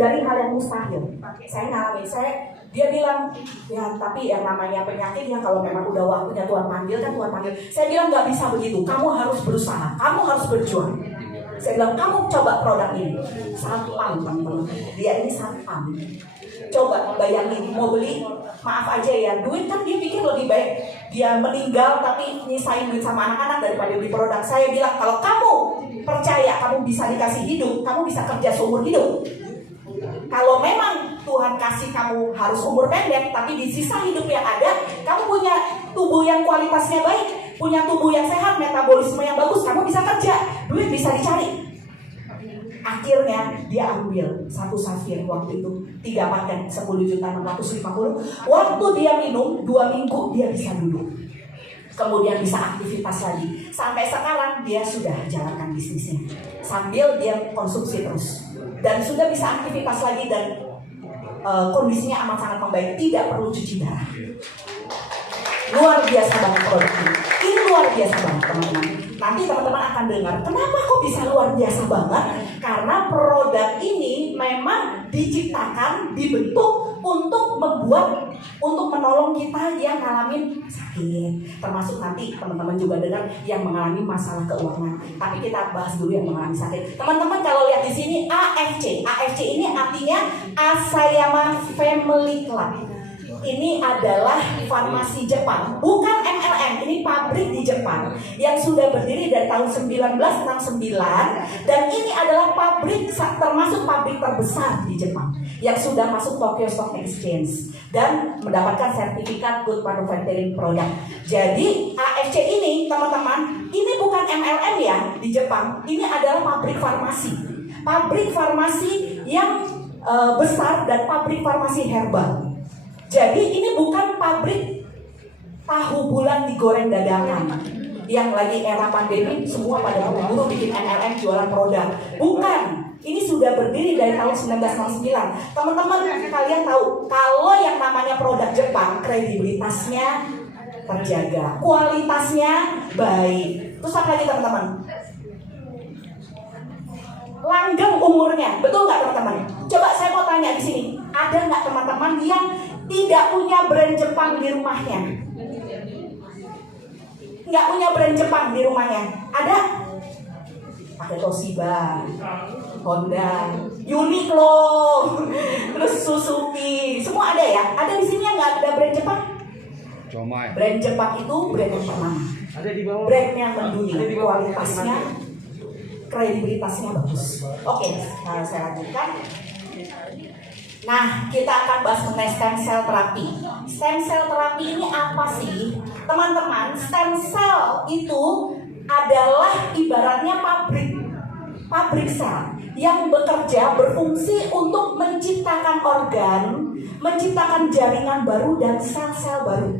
dari hal yang mustahil. Saya ngalamin, dia bilang, ya tapi yang namanya penyakit ya kalau memang udah waktunya Tuhan panggil kan Tuhan panggil. Saya bilang nggak bisa begitu, kamu harus berusaha, kamu harus berjuang. Saya bilang kamu coba produk ini, satpam teman-teman. Dia ini satpam. Coba bayangin mau beli, maaf aja ya, duit kan dia pikir lebih baik dia meninggal tapi nyisain duit sama anak-anak daripada beli produk. Saya bilang kalau kamu percaya kamu bisa dikasih hidup, kamu bisa kerja seumur hidup. Kalau memang Tuhan kasih kamu harus umur pendek, tapi di sisa hidup yang ada, kamu punya tubuh yang kualitasnya baik, punya tubuh yang sehat, metabolisme yang bagus, kamu bisa kerja, duit bisa dicari. Akhirnya dia ambil satu safir waktu itu 3 paket 10.650.000. Waktu dia minum 2 minggu dia bisa duduk, kemudian bisa aktivitas lagi. Sampai sekarang dia sudah jalankan bisnisnya sambil dia konsumsi terus, dan sudah bisa aktivitas lagi, dan kondisinya amat sangat membaik, tidak perlu cuci darah. Luar biasa banget produk ini luar biasa banget teman-teman. Nanti teman-teman akan dengar kenapa kok bisa luar biasa banget, karena produk ini memang diciptakan, dibentuk untuk menolong kita yang ngalamin sakit, termasuk nanti teman-teman juga dengar yang mengalami masalah keuangan. Tapi kita bahas dulu yang mengalami sakit. Teman-teman kalau lihat di sini AFC ini artinya Asayama Family Club. Ini adalah farmasi Jepang, bukan MLM. Ini pabrik di Jepang yang sudah berdiri dari tahun 1969, dan ini adalah pabrik termasuk pabrik terbesar di Jepang yang sudah masuk Tokyo Stock Exchange dan mendapatkan sertifikat Good Manufacturing Product. Jadi AFC ini teman-teman, ini bukan MLM ya di Jepang. Ini adalah pabrik farmasi yang besar, dan pabrik farmasi herbal. Jadi ini bukan pabrik tahu bulan digoreng dagangan yang lagi era pandemi semua pada buru-buru bikin MLM jualan produk. Bukan. Ini sudah berdiri dari tahun 1969. Teman-teman kalian tahu kalau yang namanya produk Jepang kredibilitasnya terjaga, kualitasnya baik. Terus apa lagi teman-teman? Langgeng umurnya, betul nggak teman-teman? Coba saya mau tanya di sini, ada nggak teman-teman yang tidak punya brand Jepang di rumahnya? Nggak punya brand Jepang di rumahnya? Ada? Pakai Toshiba, Honda, Uniqlo, terus Suzuki, semua ada ya? Ada di sini yang nggak ada brand Jepang? Brand Jepang itu brand yang pertama, brand yang mendunia, kualitasnya, kredibilitasnya bagus. Oke, nah saya lanjutkan. Nah, kita akan bahas mengenai stem cell terapi. Stem cell terapi ini apa sih? Teman-teman, stem cell itu adalah ibaratnya pabrik sel yang bekerja, berfungsi untuk menciptakan organ, menciptakan jaringan baru dan sel-sel baru.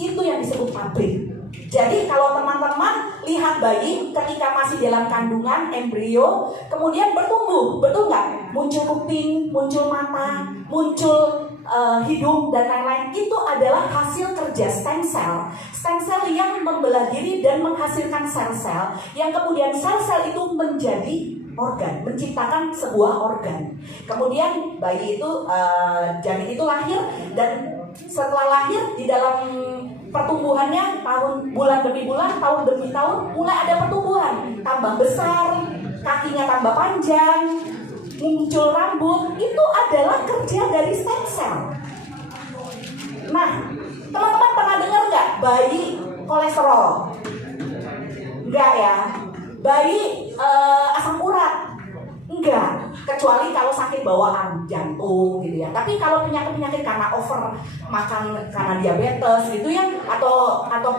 Itu yang disebut pabrik. Jadi kalau teman-teman lihat bayi ketika masih dalam kandungan embrio, kemudian bertumbuh, betul nggak? Muncul kuping, muncul mata, muncul hidung dan lain-lain. Itu adalah hasil kerja stem cell. Stem cell yang membelah diri dan menghasilkan sel-sel, yang kemudian sel-sel itu menjadi organ, menciptakan sebuah organ. Kemudian bayi itu, janin itu lahir, dan setelah lahir di dalam pertumbuhannya bulan demi bulan, tahun demi tahun mulai ada pertumbuhan, tambah besar, kakinya tambah panjang, muncul rambut. Itu adalah kerja dari stem cell. Nah, teman-teman pernah dengar nggak bayi kolesterol? Enggak ya. Bayi asam urat? Enggak, kecuali kalau sakit bawaan jantung gitu ya. Tapi kalau penyakit-penyakit karena over makan, karena diabetes gitu ya, atau ada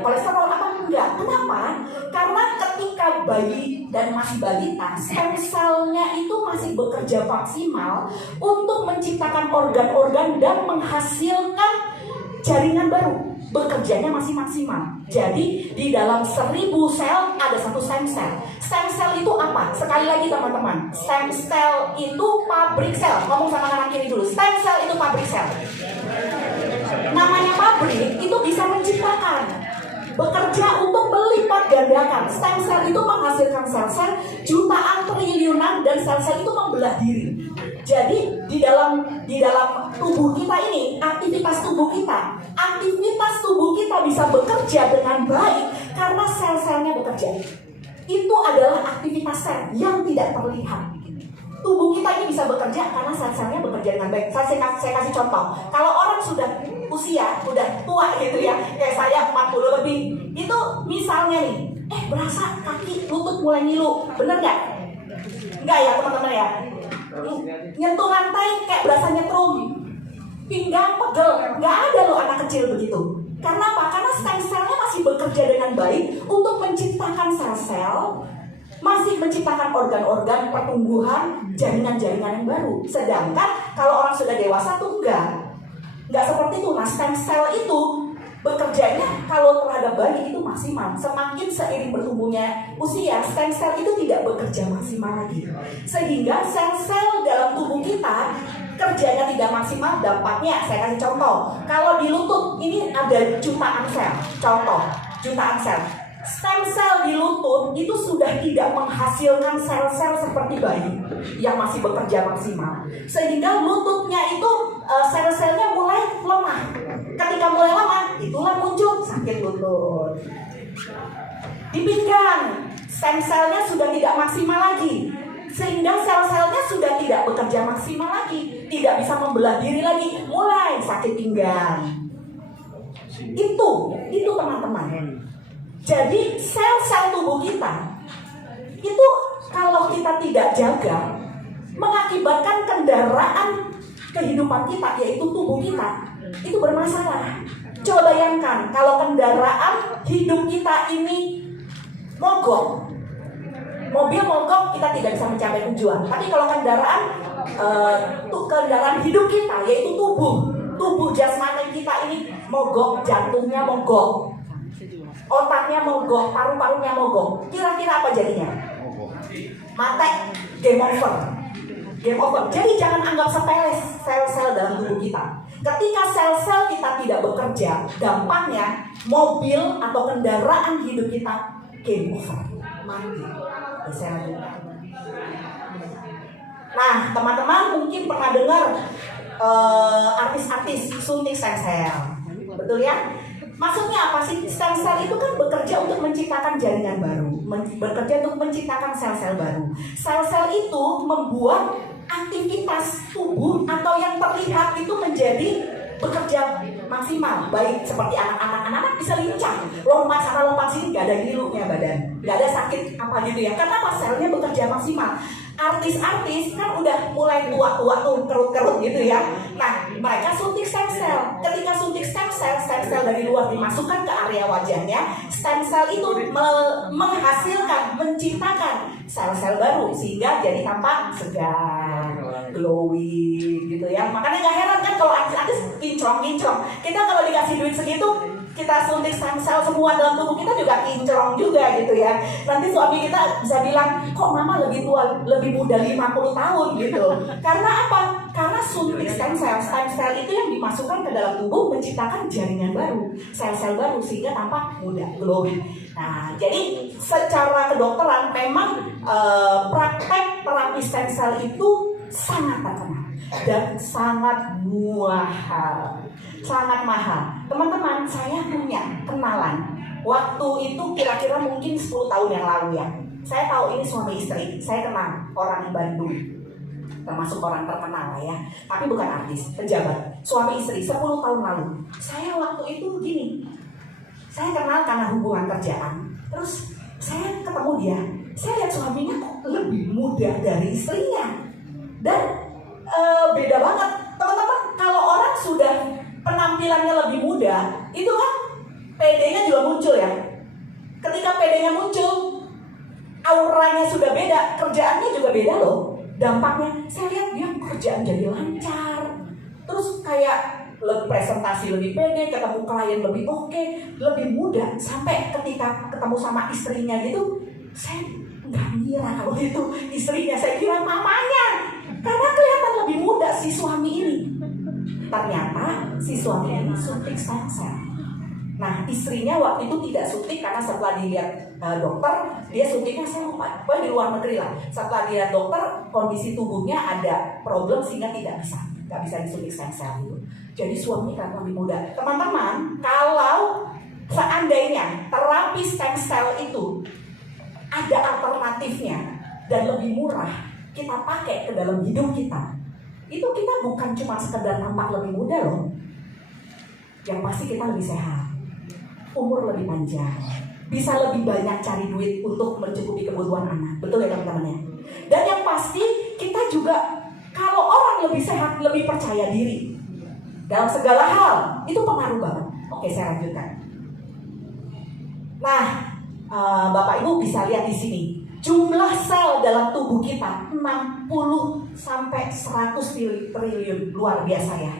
kolesterol apa enggak. Kenapa? Karena ketika bayi dan masih balita, stem cell-nya itu masih bekerja maksimal untuk menciptakan organ-organ dan menghasilkan jaringan baru. Bekerjanya masih maksimal. Jadi di dalam 1000 sel ada satu stem cell. Stem cell itu apa? Sekali lagi teman-teman, stem cell itu pabrik sel. Ngomong sama kanan kiri dulu. Stem cell itu pabrik sel. Namanya pabrik itu bisa menciptakan, bekerja untuk melipat gandakan. Stem cell itu menghasilkan sel-sel jutaan triliunan dan sel-sel itu membelah diri. Jadi di dalam tubuh kita ini, aktivitas tubuh kita bisa bekerja dengan baik karena sel-selnya bekerja. Itu adalah aktivitas sel yang tidak terlihat. Tubuh kita ini bisa bekerja karena sel-selnya bekerja dengan baik. Saya kasih contoh. Kalau orang sudah usia, udah tua gitu ya, kayak saya 40 lebih, itu misalnya nih, berasa kaki lutut mulai ngilu, bener nggak? Enggak ya teman-teman ya? Nyentuh lantai kayak berasa nyetrum, pinggang pegel, nggak ada loh anak kecil begitu. Karena apa? Karena stem cell-nya masih bekerja dengan baik untuk menciptakan sel-sel, masih menciptakan organ-organ pertumbuhan, jaringan-jaringan yang baru. Sedangkan kalau orang sudah dewasa tuh enggak seperti itu. Nah, stem cell itu bekerjanya kalau terhadap bayi itu maksimal. Semakin seiring bertumbuhnya usia, stem cell itu tidak bekerja maksimal lagi. Sehingga sel-sel dalam tubuh kita kerjanya tidak maksimal. Dampaknya, saya kasih contoh. Kalau di lutut ini ada jutaan sel. Contoh, jutaan sel. Stem cell di lutut itu sudah tidak menghasilkan sel-sel seperti bayi yang masih bekerja maksimal, sehingga lututnya itu sel-selnya mulai lemah. Ketika mulai lemah, itulah muncul sakit lutut. Di pinggang, stem cell-nya sudah tidak maksimal lagi, sehingga sel-selnya sudah tidak bekerja maksimal lagi, tidak bisa membelah diri lagi, mulai sakit pinggang. Itu teman-teman. Jadi sel-sel tubuh kita itu kalau kita tidak jaga mengakibatkan kendaraan kehidupan kita, yaitu tubuh kita, itu bermasalah. Coba bayangkan kalau kendaraan hidup kita ini mogok, mobil mogok, kita tidak bisa mencapai tujuan. Tapi kalau kendaraan hidup kita, yaitu tubuh jasmani kita ini mogok, jantungnya mogok, otaknya mogok, paru-parunya mogok, kira-kira apa jadinya? Mati, game over. Jadi jangan anggap sepele sel-sel dalam tubuh kita. Ketika sel-sel kita tidak bekerja, dampaknya mobil atau kendaraan hidup kita game over, mati. Nah, teman-teman mungkin pernah dengar artis-artis suntik stem cell, betul ya? Maksudnya apa sih? Stem cell itu kan bekerja untuk menciptakan jaringan baru, bekerja untuk menciptakan sel-sel baru. Sel-sel itu membuat aktivitas tubuh atau yang terlihat itu menjadi bekerja maksimal. Baik seperti anak-anak bisa lincah, lompat sana lompat sini, gak ada ngilunya badan, gak ada sakit apa gitu ya. Karena apa? Selnya bekerja maksimal. Artis-artis kan udah mulai tua-tua tuh, kerut-kerut gitu ya. Nah, mereka suntik stem cell. Ketika suntik stem cell dari luar dimasukkan ke area wajahnya, stem cell itu menghasilkan, menciptakan sel-sel baru sehingga jadi tampak segar, glowing gitu ya. Makanya gak heran kan kalau artis-artis kinclong. Kita kalau dikasih duit segitu, kita suntik stem cell semua dalam tubuh kita juga kinclong juga gitu ya. Nanti suami kita bisa bilang, kok mama lebih tua, lebih muda 50 tahun gitu. Karena apa? Karena suntik stem cell itu yang dimasukkan ke dalam tubuh menciptakan jaringan baru, sel-sel baru sehingga tampak muda, glowing. Nah, jadi secara kedokteran memang praktek terapi stem cell itu sangat terkenal dan sangat mahal. Teman-teman, saya punya kenalan. Waktu itu kira-kira mungkin 10 tahun yang lalu ya. Saya tahu ini suami istri. Saya kenal orang Bandung, termasuk orang terkenal lah ya. Tapi bukan artis, pejabat. Suami istri 10 tahun lalu. Saya waktu itu gini. Saya kenal karena hubungan kerjaan. Terus saya ketemu dia. Saya lihat suaminya kok lebih muda dari istrinya. Dan beda banget. Teman-teman, kalau orang sudah penampilannya lebih muda, itu kan PD-nya juga muncul ya. Ketika PD-nya muncul, auranya sudah beda, kerjaannya juga beda loh. Dampaknya, saya lihat dia kerjaan jadi lancar. Terus kayak presentasi lebih pede, ketemu klien lebih oke, lebih muda. Sampai ketika ketemu sama istrinya gitu, saya nggak ngira kalau itu istrinya, saya kira mamanya. Karena kelihatan lebih muda si suami ini. Ternyata si suami ini suntik stem cell. Nah, istrinya waktu itu tidak suntik karena setelah dilihat dokter, dia suntiknya saya lupa, di luar negeri lah. Setelah dilihat dokter, kondisi tubuhnya ada problem sehingga nggak bisa disuntik stem cell itu. Jadi suami kan lebih muda. Teman-teman, kalau seandainya terapi stem cell itu ada alternatifnya dan lebih murah, kita pakai ke dalam hidup kita, itu kita bukan cuma sekedar tampak lebih muda loh. Yang pasti kita lebih sehat, umur lebih panjang, bisa lebih banyak cari duit untuk mencukupi kebutuhan anak. Betul ya teman-teman ya? Dan yang pasti kita juga, kalau orang lebih sehat, lebih percaya diri dalam segala hal, itu pengaruh banget. Oke, saya lanjutkan. Nah, Bapak Ibu bisa lihat di sini, jumlah sel dalam tubuh kita 60 sampai 100 triliun, luar biasa ya.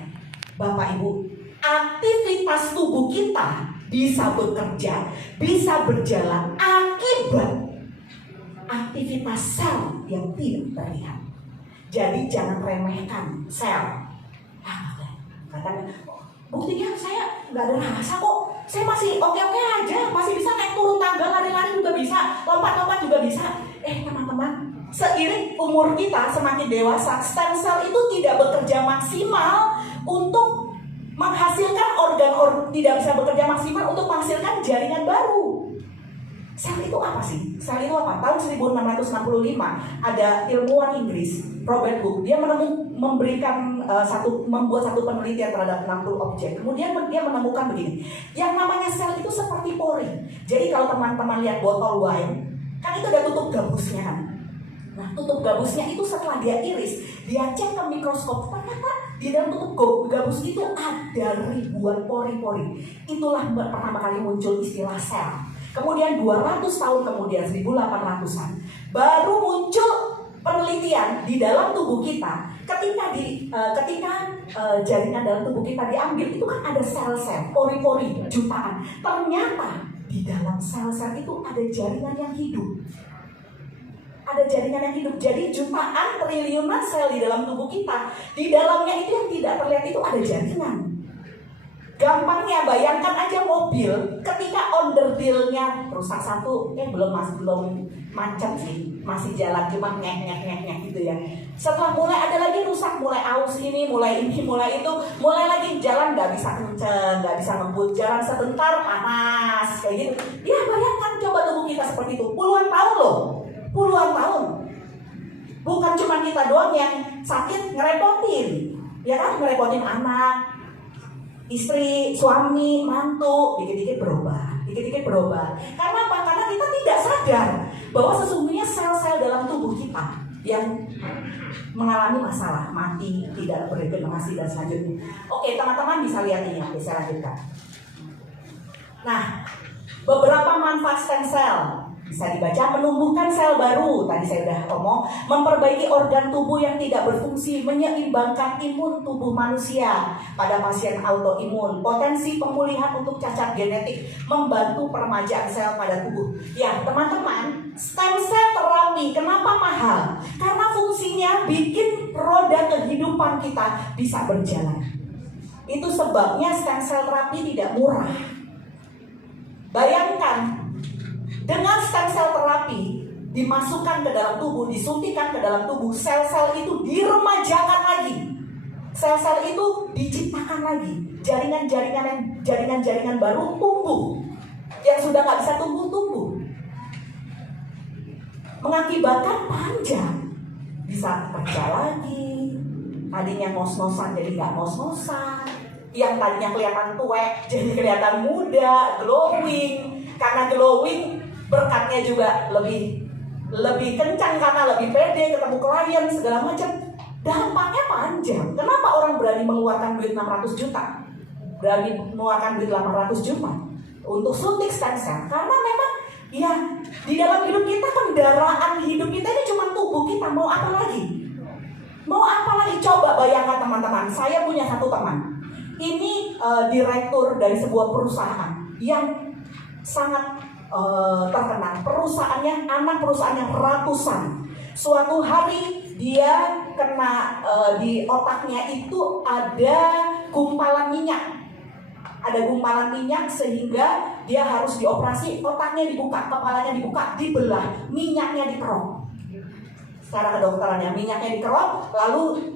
Bapak Ibu, aktivitas tubuh kita bisa bekerja, bisa berjalan akibat aktivitas sel yang tidak terlihat. Jadi jangan remehkan sel. Katanya, buktinya saya nggak ada rasa kok, saya masih oke-oke aja, masih bisa naik turun tangga, lari-lari juga bisa, lompat-lompat juga bisa. Teman-teman, seiring umur kita semakin dewasa, stem cell itu tidak bekerja maksimal untuk menghasilkan tidak bisa bekerja maksimal untuk menghasilkan jaringan baru. Sel itu apa sih? Sel itu apa? Tahun 1665 ada ilmuwan Inggris, Robert Hooke, dia membuat satu penelitian terhadap 60 objek. Kemudian dia menemukan begini, yang namanya sel itu seperti pori. Jadi kalau teman-teman lihat botol wine, kan itu ada tutup gabusnya kan? Nah, tutup gabusnya itu setelah dia iris, dia cek ke mikroskop, ternyata di dalam tutup gabus itu ada ribuan pori-pori. Itulah pertama kali muncul istilah sel. Kemudian 200 tahun kemudian, 1800-an, baru muncul penelitian di dalam tubuh kita. Ketika jaringan dalam tubuh kita diambil, itu kan ada sel-sel, pori-pori, jutaan. Ternyata di dalam sel-sel itu ada jaringan yang hidup. Ada jaringan yang hidup. Jadi jutaan triliunan sel di dalam tubuh kita, di dalamnya itu yang tidak terlihat itu ada jaringan. Gampangnya bayangkan aja mobil, ketika onderdilnya rusak satu, belum macet sih, masih jalan cuma ngek gitu ya. Setelah mulai ada lagi rusak, mulai aus ini, mulai itu, mulai lagi jalan nggak bisa kenceng, nggak bisa ngebut, jalan sebentar panas kayak gitu. Ya bayangkan coba tubuh kita seperti itu, puluhan tahun loh, puluhan tahun. Bukan cuma kita doang yang sakit ngerepotin, ya kan, ngerepotin anak, istri, suami, mantu, dikit-dikit berubah. Karena apa? Karena kita tidak sadar bahwa sesungguhnya sel-sel dalam tubuh kita yang mengalami masalah, mati, tidak beregenerasi dan selanjutnya. Oke, teman-teman bisa lihat ini, oke, saya lanjutkan. Nah, beberapa manfaat stem cell bisa dibaca: menumbuhkan sel baru, tadi saya sudah ngomong, memperbaiki organ tubuh yang tidak berfungsi, menyeimbangkan imun tubuh manusia pada pasien autoimun, potensi pemulihan untuk cacat genetik, membantu peremajaan sel pada tubuh. Ya teman-teman, stem cell terapi kenapa mahal? Karena fungsinya bikin roda kehidupan kita bisa berjalan. Itu sebabnya stem cell terapi tidak murah. Bayangkan, dengan stem cell terapi dimasukkan ke dalam tubuh, disuntikan ke dalam tubuh, sel-sel itu diremajakan lagi, sel-sel itu diciptakan lagi, jaringan-jaringan baru tumbuh, yang sudah nggak bisa tumbuh, mengakibatkan panjang, bisa kerja lagi, tadinya ngos-ngosan jadi nggak ngos-ngosan, yang tadinya kelihatan tua jadi kelihatan muda, glowing. Karena glowing, berkatnya juga lebih kencang karena lebih pede ketemu klien segala macam. Dampaknya panjang. Kenapa orang berani mengeluarkan duit 600 juta? Berani mengeluarkan duit 800 juta untuk suntik stem cell? Karena memang ya di dalam hidup kita, kendaraan hidup kita ini cuma tubuh kita. Mau apa lagi? Mau apa lagi? Coba bayangkan teman-teman. Saya punya satu teman. Ini direktur dari sebuah perusahaan yang sangat terkenal. Perusahaannya, anak perusahaannya ratusan. Suatu hari dia kena di otaknya itu ada gumpalan minyak. ada gumpalan minyak sehingga dia harus dioperasi, otaknya dibuka, kepalanya dibuka, dibelah, minyaknya dikerok. Secara kedokterannya minyaknya dikerok, lalu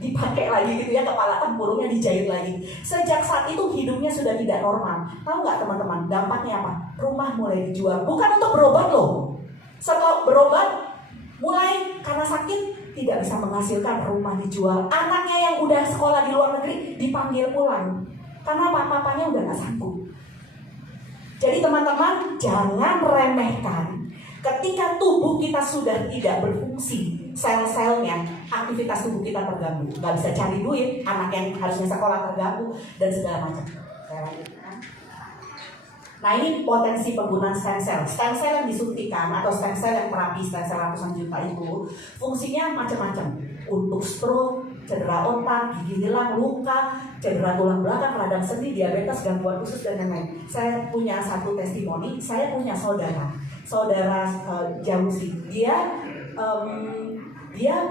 dipakai lagi gitu ya, kepala tempurungnya dijahit lagi. Sejak saat itu hidupnya sudah tidak normal. Tahu nggak teman-teman, dampaknya apa? Rumah mulai dijual, bukan untuk berobat loh. Setelah berobat, mulai karena sakit tidak bisa menghasilkan, rumah dijual. Anaknya yang udah sekolah di luar negeri dipanggil pulang karena papanya udah nggak sanggup. Jadi teman-teman, jangan remehkan ketika tubuh kita sudah tidak berfungsi, sel-selnya, aktivitas tubuh kita terganggu, nggak bisa cari duit, anak yang harusnya sekolah terganggu, dan segala macam. Nah, ini potensi penggunaan stem cell. Stem cell yang disuntikan atau stem cell yang terapi stem cell ratusan juta itu fungsinya macam-macam. Untuk stroke, cedera otak, gigi hilang, luka, cedera tulang belakang, radang sendi, diabetes, gangguan usus, dan lain-lain. Saya punya satu testimoni, saya punya saudara jauh sih. Dia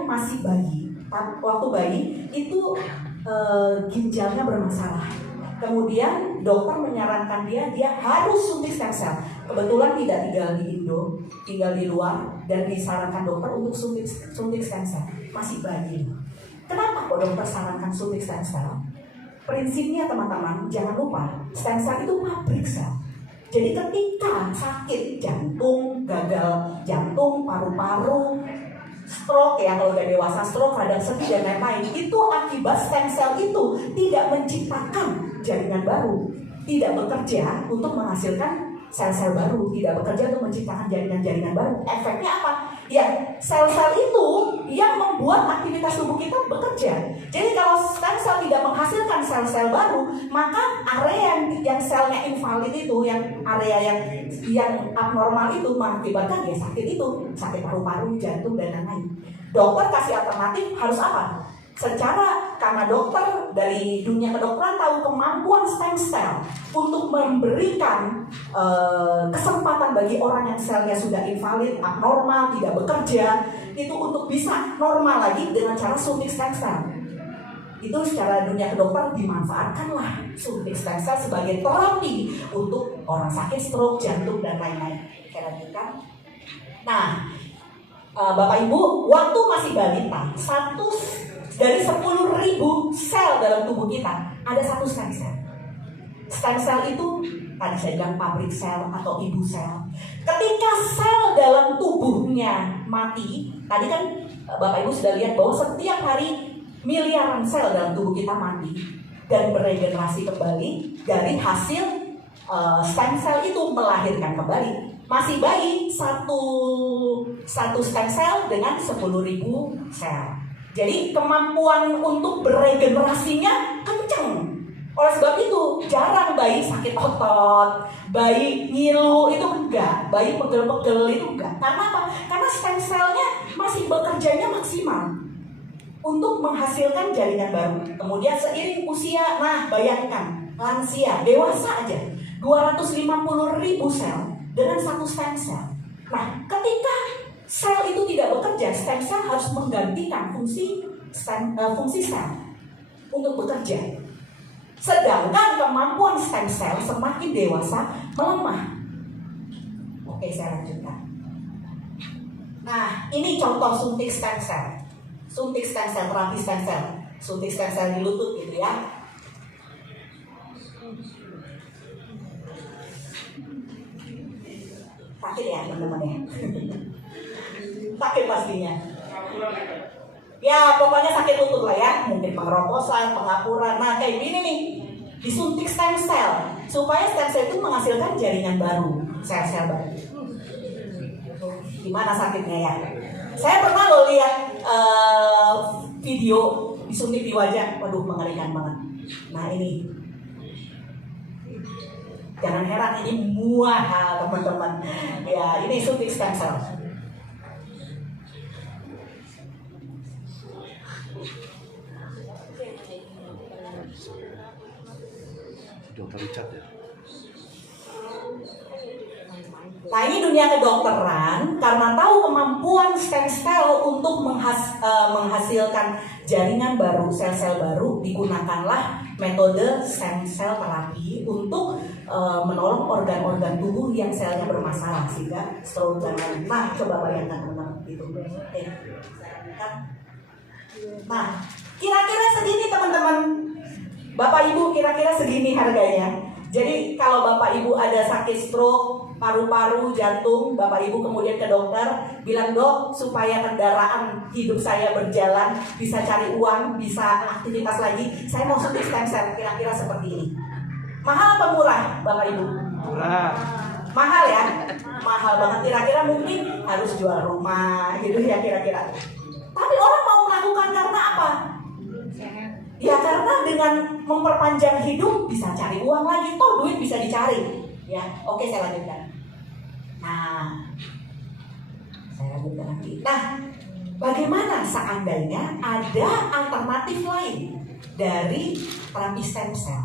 masih bayi. Waktu bayi itu ginjalnya bermasalah. Kemudian dokter menyarankan dia harus suntik stem cell. Kebetulan tidak tinggal di Indo, tinggal di luar, dan disarankan dokter untuk suntik stem cell. Masih bayi. Kenapa kok dokter sarankan suntik stem cell? Prinsipnya teman-teman, jangan lupa, stem cell itu pabrik sel. Jadi ketika sakit jantung, gagal jantung, paru-paru, stroke ya, kalau udah dewasa stroke, radang sendi dan lain-lain, itu akibat stem cell itu tidak menciptakan jaringan baru, tidak bekerja untuk menghasilkan sel-sel baru, tidak bekerja untuk menciptakan jaringan-jaringan baru. Efeknya apa? Ya, sel-sel itu yang membuat aktivitas tubuh kita bekerja. Jadi kalau stem cell tidak menghasilkan sel-sel baru, maka area yang selnya invalid itu, yang area yang abnormal itu mengakibatkan ya sakit itu, sakit paru-paru, jantung, dan lain-lain. Dokter kasih alternatif harus apa? Karena dokter dari dunia kedokteran tahu kemampuan stem cell untuk memberikan kesempatan bagi orang yang selnya sudah invalid, abnormal, tidak bekerja, itu untuk bisa normal lagi dengan cara suntik stem cell. Itu secara dunia kedokteran dimanfaatkanlah suntik stem cell sebagai terapi untuk orang sakit stroke, jantung, dan lain-lain. Saya lanjutkan. Nah, Bapak Ibu, waktu masih balita, dari 10.000 sel dalam tubuh kita ada satu stem cell. Stem cell itu tadi saya bilang pabrik sel atau ibu sel. Ketika sel dalam tubuhnya mati, tadi kan Bapak Ibu sudah lihat bahwa setiap hari miliaran sel dalam tubuh kita mati dan beregenerasi kembali dari hasil stem cell itu melahirkan kembali. Masih bayi satu stem cell dengan 10.000 sel. Jadi kemampuan untuk beregenerasinya kenceng. Oleh sebab itu jarang bayi sakit otot, bayi ngilu itu enggak, bayi pegel-pegel itu enggak. Karena apa? Karena stem cell-nya masih bekerjanya maksimal untuk menghasilkan jaringan baru. Kemudian seiring usia, nah bayangkan lansia, dewasa aja 250.000 sel dengan satu stem cell. Nah, ketika sel itu tidak bekerja, stem cell harus menggantikan fungsi sel untuk bekerja. Sedangkan kemampuan stem cell semakin dewasa melemah. Oke, saya lanjutkan. Nah, ini contoh suntik stem cell. Suntik stem cell, terapi stem cell. Suntik stem cell di lutut gitu ya. Sakit ya teman-teman ya. Sakit pastinya. Ya pokoknya sakit lutut lah ya. Mungkin pengeroposan, pengapuran. Nah kayak gini nih, disuntik stem cell supaya stem cell itu menghasilkan jaringan baru, sel-sel baru. Gimana sakitnya ya? Saya pernah loh lihat video disuntik di wajah. Waduh, mengerikan banget. Nah ini, jangan heran ini muah teman-teman. Ya ini suntik stem cell. Dokter Richard ya. Nah ini dunia kedokteran, karena tahu kemampuan stem cell untuk menghasilkan jaringan baru, sel-sel baru, digunakanlah metode stem cell terapi untuk menolong organ-organ tubuh yang selnya bermasalah sehingga stroke dan lain. Nah, coba bayangkan teman-teman gitu. Oke. Nah, kira-kira segini teman-teman. Bapak Ibu kira-kira segini harganya. Jadi kalau Bapak Ibu ada sakit stroke, paru-paru, jantung, Bapak Ibu kemudian ke dokter, bilang dok supaya kendaraan hidup saya berjalan, bisa cari uang, bisa aktivitas lagi, saya mau suntik stem cell, kira-kira seperti ini. Mahal apa murah Bapak Ibu? Murah. Mahal ya? Mahal banget, kira-kira mungkin harus jual rumah gitu ya kira-kira. Tapi orang mau melakukan karena apa? Ya karena dengan memperpanjang hidup bisa cari uang lagi, toh duit bisa dicari. Ya, oke saya lanjutkan. Nah, saya lanjutkan lagi. Nah, bagaimana seandainya ada alternatif lain dari terapi stem cell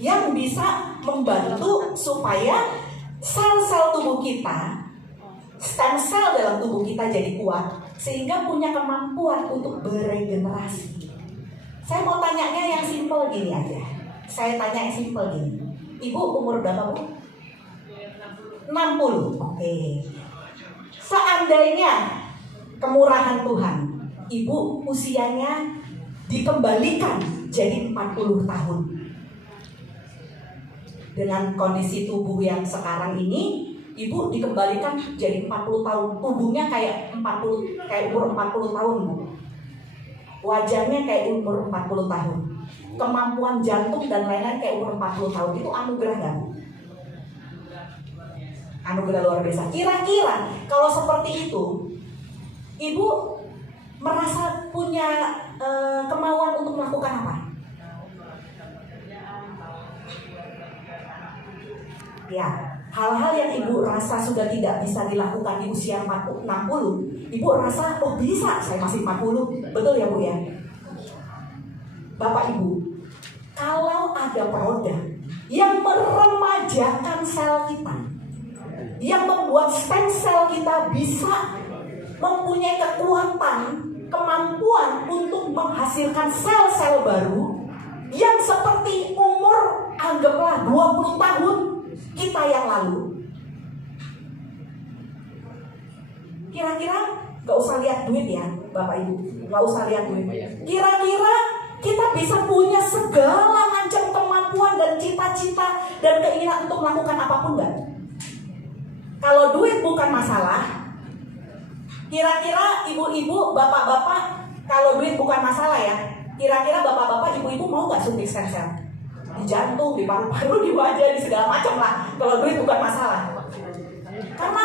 yang bisa membantu supaya sel-sel tubuh kita, stem cell dalam tubuh kita jadi kuat sehingga punya kemampuan untuk beregenerasi. Saya mau tanyanya yang simpel gini aja. Saya tanya yang simpel gini. Ibu umur berapa, Bu? 60. Oke. Seandainya kemurahan Tuhan, Ibu usianya dikembalikan jadi 40 tahun. Dengan kondisi tubuh yang sekarang ini, Ibu dikembalikan jadi 40 tahun. Tubuhnya kayak umur 40 tahun, Bu. Wajahnya kayak umur 40 tahun. Kemampuan jantung dan lain-lain kayak umur 40 tahun. Itu anugerah kan? Anugerah luar biasa. Kira-kira kalau seperti itu, Ibu merasa punya kemauan untuk melakukan apa? Ya, hal-hal yang Ibu rasa sudah tidak bisa dilakukan di usia 60, Ibu rasa, oh bisa, saya masih 40. Betul ya Bu ya? Bapak Ibu, kalau ada produk yang meremajakan sel kita, yang membuat stem cell kita bisa mempunyai kekuatan, kemampuan untuk menghasilkan sel-sel baru yang seperti umur anggaplah 20 tahun kita yang lalu, kira-kira gak usah lihat duit ya Bapak Ibu, gak usah lihat duit. Kira-kira kita bisa punya segala macam kemampuan dan cita-cita dan keinginan untuk melakukan apapun gak? Kalau duit bukan masalah, kira-kira ibu-ibu, bapak-bapak, kalau duit bukan masalah ya, kira-kira bapak-bapak, ibu-ibu mau gak suntik stem cell? Di jantung, di paru-paru, di wajah, di segala macam lah. Kalau duit bukan masalah. Karena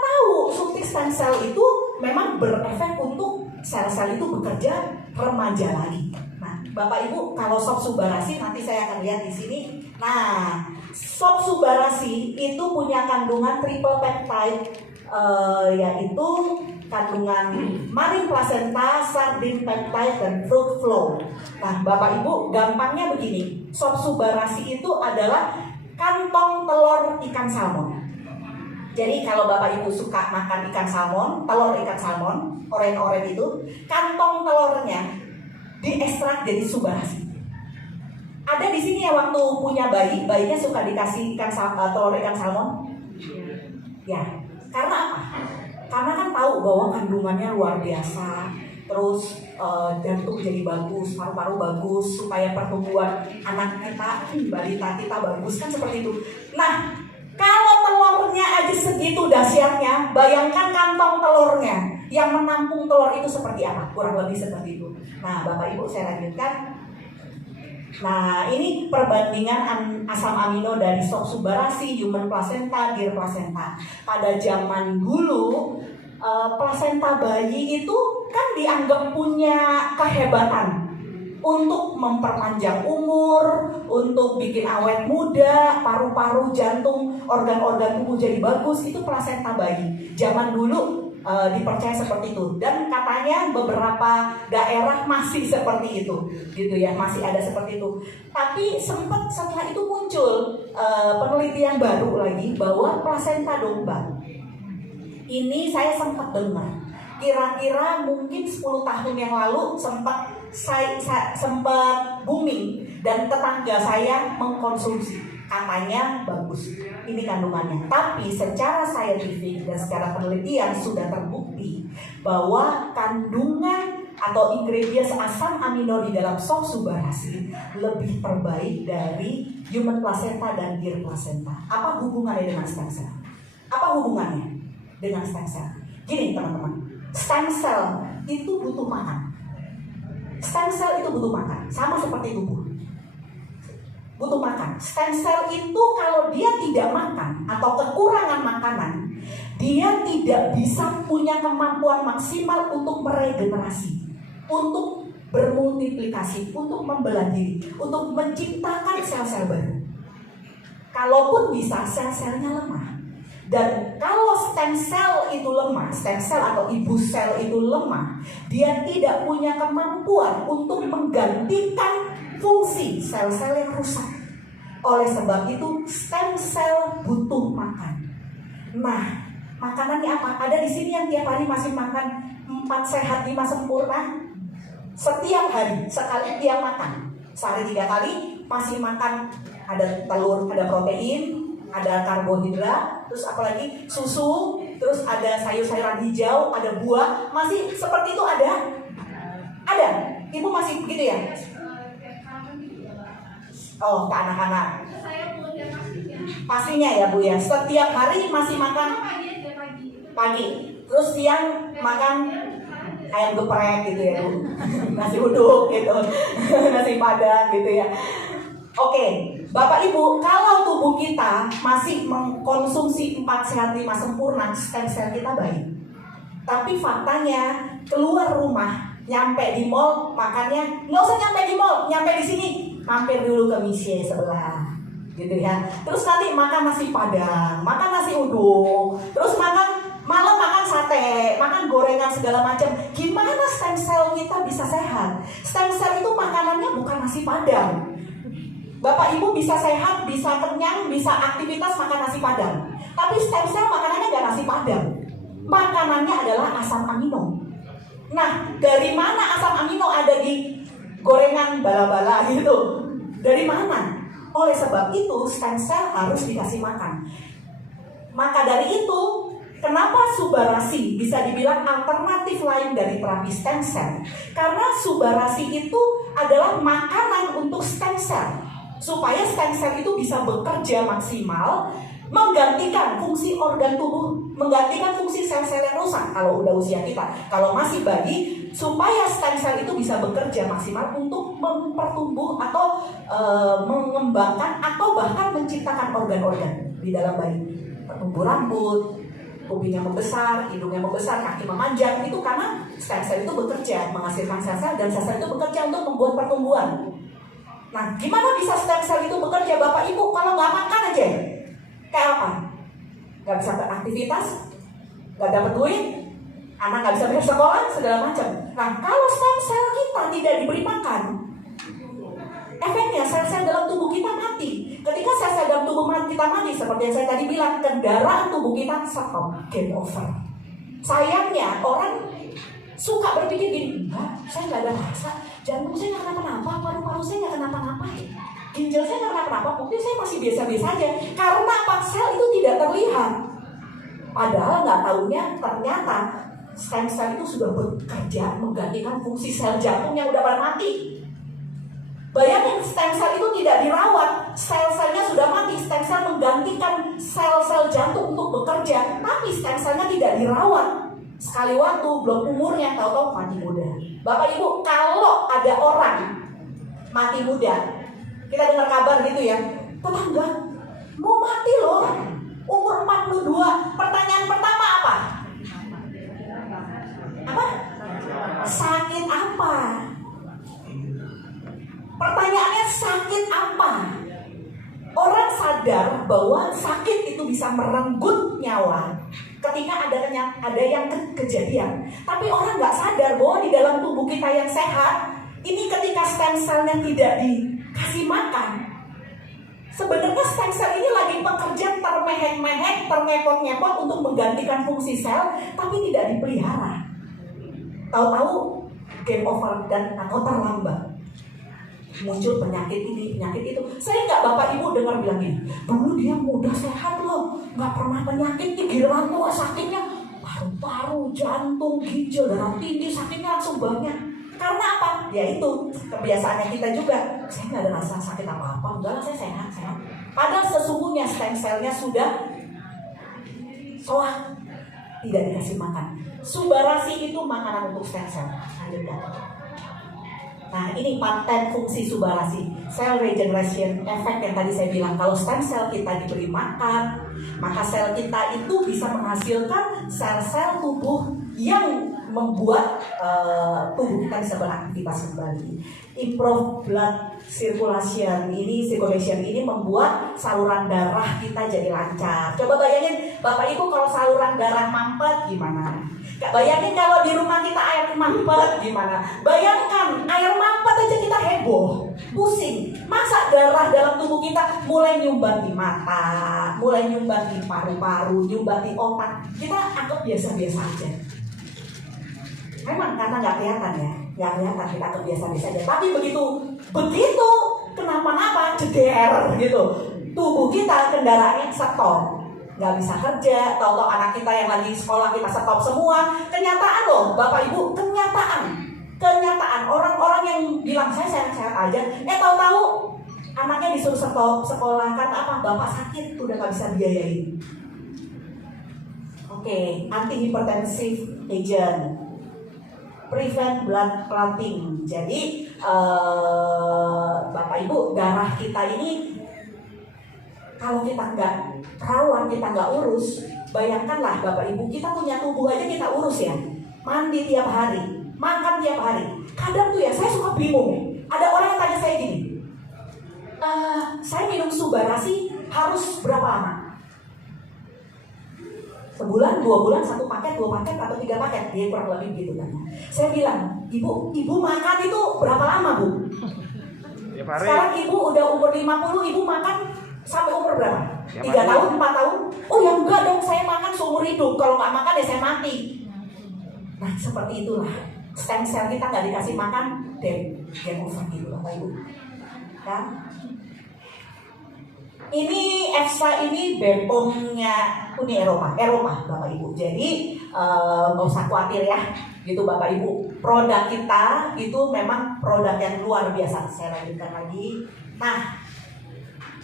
tahu suntik stem cell itu memang berefek untuk sel-sel itu bekerja remaja lagi. Nah, Bapak Ibu, kalau Sob Subarasi nanti saya akan lihat di sini. Nah, Sob Subarasi itu punya kandungan triple peptide, yaitu kandungan marin placenta, sardine peptide, dan fruit flow. Nah, Bapak Ibu, gampangnya begini, Sob Subarasi itu adalah kantong telur ikan salmon. Jadi kalau Bapak Ibu suka makan ikan salmon, telur ikan salmon, oren-oren itu, kantong telurnya diekstrak jadi Subarasi. Ada di sini ya waktu punya bayinya suka dikasih telur ikan salmon? Ya, karena apa? Karena kan tahu bahwa kandungannya luar biasa, terus jantung jadi bagus, paru-paru bagus, supaya pertumbuhan anak kita, balita kita bagus, kan seperti itu. Nah, kalau telurnya aja segitu dahsyatnya, bayangkan kantong telurnya yang menampung telur itu seperti apa? Kurang lebih seperti itu. Nah, Bapak Ibu saya lanjutkan. Nah, ini perbandingan asam amino dari Sob Subarasi, human placenta, deer placenta. Pada zaman dulu, plasenta bayi itu kan dianggap punya kehebatan untuk memperpanjang umur, untuk bikin awet muda, paru-paru, jantung, organ-organ tubuh jadi bagus. Itu plasenta bayi. Zaman dulu dipercaya seperti itu, dan katanya beberapa daerah masih seperti itu, gitu ya, masih ada seperti itu. Tapi sempat setelah itu muncul penelitian baru lagi bahwa plasenta domba ini saya sempat dengar, kira-kira mungkin 10 tahun yang lalu sempat booming dan tetangga saya mengkonsumsi. Katanya bagus, ini kandungannya. Tapi secara saintifik dan secara penelitian sudah terbukti bahwa kandungan atau ingredients asam amino di dalam sop Subarashi lebih terbaik dari human placenta dan deer placenta. Apa hubungannya dengan stem cell? Apa hubungannya dengan stem cell? Gini teman-teman, stem cell itu butuh makan. Stem cell itu butuh makan, sama seperti tubuh. Butuh makan. Stem cell itu kalau dia tidak makan atau kekurangan makanan, dia tidak bisa punya kemampuan maksimal untuk meregenerasi, untuk bermultiplikasi, untuk membelah diri, untuk menciptakan sel-sel baru. Kalaupun bisa, sel-selnya lemah. Dan kalau stem cell itu lemah, stem cell atau ibu sel itu lemah, dia tidak punya kemampuan untuk menggantikan fungsi sel-sel yang rusak. Oleh sebab itu stem cell butuh makan. Nah, makanannya apa? Ada di sini yang tiap hari masih makan 4 sehat 5 sempurna. Setiap hari sekali dia makan. Sehari 3 kali masih makan, ada telur, ada protein, ada karbohidrat, terus apalagi susu, terus ada sayur-sayuran hijau, ada buah, masih seperti itu ada? Ada. Ibu masih begitu ya? Oh, ke anak-anak. Pastinya ya Bu ya. Setiap hari masih makan pagi. Terus siang makan ayam geprek gitu ya Bu. Nasi uduk gitu. Nasi padang gitu ya. Oke, Bapak Ibu, kalau tubuh kita masih mengkonsumsi 4 sehat 5 sempurna, stem cell kita baik. Tapi faktanya keluar rumah, nyampe di mall, makannya nggak usah nyampe di mall, nyampe di sini, mampir dulu ke Miche sebelah, gitu ya. Terus nanti makan nasi padang, makan nasi uduk, terus malam makan sate, makan gorengan segala macam. Gimana stem cell kita bisa sehat? Stem cell itu makanannya bukan nasi padang. Bapak Ibu bisa sehat, bisa kenyang, bisa aktivitas makan nasi padang. Tapi stem cell makanannya nggak nasi padang. Makanannya adalah asam amino. Nah, dari mana asam amino ada di gorengan bala-bala gitu? Dari mana? Oleh sebab itu stem cell harus dikasih makan. Maka dari itu, kenapa Subarashi bisa dibilang alternatif lain dari terapi stem cell? Karena Subarashi itu adalah makanan untuk stem cell, supaya stem cell itu bisa bekerja maksimal, menggantikan fungsi organ tubuh, menggantikan fungsi sel-sel yang rusak kalau udah usia kita. Kalau masih bayi, supaya stem cell itu bisa bekerja maksimal untuk mempertumbuh atau mengembangkan atau bahkan menciptakan organ-organ di dalam bayi. Pertumbuh rambut, kupingnya membesar, hidungnya membesar, kaki memanjang, itu karena stem cell itu bekerja menghasilkan sel-sel, dan sel-sel itu bekerja untuk membuat pertumbuhan. Nah, gimana bisa stem cell itu bekerja Bapak Ibu kalau nggak makan aja? Kayak apa? Nggak bisa beraktivitas, nggak dapat duit, anak nggak bisa bayar sekolah, segala macam. Nah, kalau stem cell kita tidak diberi makan, efeknya sel-sel dalam tubuh kita mati. Ketika sel-sel dalam tubuh kita mati, seperti yang saya tadi bilang, kendaraan tubuh kita stop, game over. Sayangnya orang suka berpikir gini, enggak, saya nggak ada rasa, jantung saya nggak kenapa-napa, paru-paru saya nggak kenapa-napa, ginjal saya nggak kenapa-napa, bukti saya masih biasa-biasa aja. Karena apa? Sel itu tidak terlihat. Padahal nggak tahunya ternyata stem cell itu sudah bekerja menggantikan fungsi sel jantung yang udah pada mati. Bayangin, stem cell itu tidak dirawat, sel-selnya sudah mati, stem cell menggantikan sel-sel jantung untuk bekerja, tapi stem cellnya tidak dirawat. Sekali waktu, belum umurnya, tahu-tahu mati muda. Bapak Ibu, kalau ada orang mati muda, kita dengar kabar gitu ya, tetangga mau mati loh, umur 42. Pertanyaan pertama apa? Apa? Sakit apa? Pertanyaannya sakit apa? Orang sadar bahwa sakit itu bisa merenggut nyawa ketika ada yang kejadian. Tapi orang nggak sadar bahwa di dalam tubuh kita yang sehat, ini ketika stem cell-nya tidak dikasih makan, sebenarnya stem cell ini lagi bekerja termehek-mehek, terngepot-ngepot untuk menggantikan fungsi sel, tapi tidak dipelihara. Tahu-tahu game over dan atau terlambat. muncul penyakit ini, penyakit itu. Saya nggak Bapak Ibu dengar bilang gini, dulu dia muda sehat loh, nggak pernah penyakit, giliran tua sakitnya paru-paru, jantung, ginjal, darah tinggi, sakitnya langsung banyak. Karena apa? Ya itu kebiasaannya kita juga. Saya nggak ada rasa sakit apa-apa, enggak lah, saya sehat. Padahal sesungguhnya stem cell-nya sudah soak, tidak dikasih makan. Subarasi itu makanan untuk stem cell. Lanjutkan. Nah, ini paten fungsi subarasi, cell regeneration effect yang tadi saya bilang. Kalau stem cell kita diberi makan, maka sel kita itu bisa menghasilkan sel-sel tubuh yang membuat tubuh kita bisa beraktivitas kembali. Improve blood circulation ini membuat saluran darah kita jadi lancar. Coba bayangin Bapak Ibu kalau saluran darah mampet gimana? Bayangin kalau di rumah kita air mampet gimana? Bayangkan air mampet aja kita heboh, pusing. Masa darah dalam tubuh kita mulai nyumbat di mata, mulai nyumbat di paru-paru, nyumbat di otak. Kita anggap biasa-biasa aja. Memang karena nggak kelihatan ya, nggak kelihatan, kita anggap biasa-biasa aja. Tapi begitu kenapa-napa jeder gitu, tubuh kita kendaraannya stop. Nggak bisa kerja, tahu-tahu anak kita yang lagi sekolah kita stop semua. Kenyataan loh Bapak Ibu, kenyataan orang-orang yang bilang saya sehat-sehat aja, tahu-tahu anaknya disuruh stop sekolah karena apa? Bapak sakit, udah nggak bisa biayain. Oke, antihipertensive agent, prevent blood clotting. Jadi Bapak Ibu, darah kita ini kalau kita nggak rawat, kita nggak urus, bayangkanlah Bapak Ibu, kita punya tubuh aja kita urus ya, mandi tiap hari, makan tiap hari. Kadang tuh ya saya suka bingung, ada orang yang tanya saya gini, saya minum subarasi harus berapa lama? Sebulan, 2 bulan, 1 paket, 2 paket, atau 3 paket, dia kurang lebih gitu kan. Saya bilang, ibu makan itu berapa lama Bu? Sekarang ibu udah umur 50, ibu makan sampai umur berapa? 3 tahun, 4 tahun? Oh ya enggak dong, saya makan seumur hidup. Kalau nggak makan ya saya mati. Nah seperti itulah, stem cell kita nggak dikasih makan, game over gitu Bapak Ibu. Ya. Ini EFSA ini BPOM-nya Uni Eropa Bapak Ibu. Jadi nggak usah khawatir ya, gitu Bapak Ibu. Produk kita itu memang produk yang luar biasa. Saya lanjutkan lagi. Nah,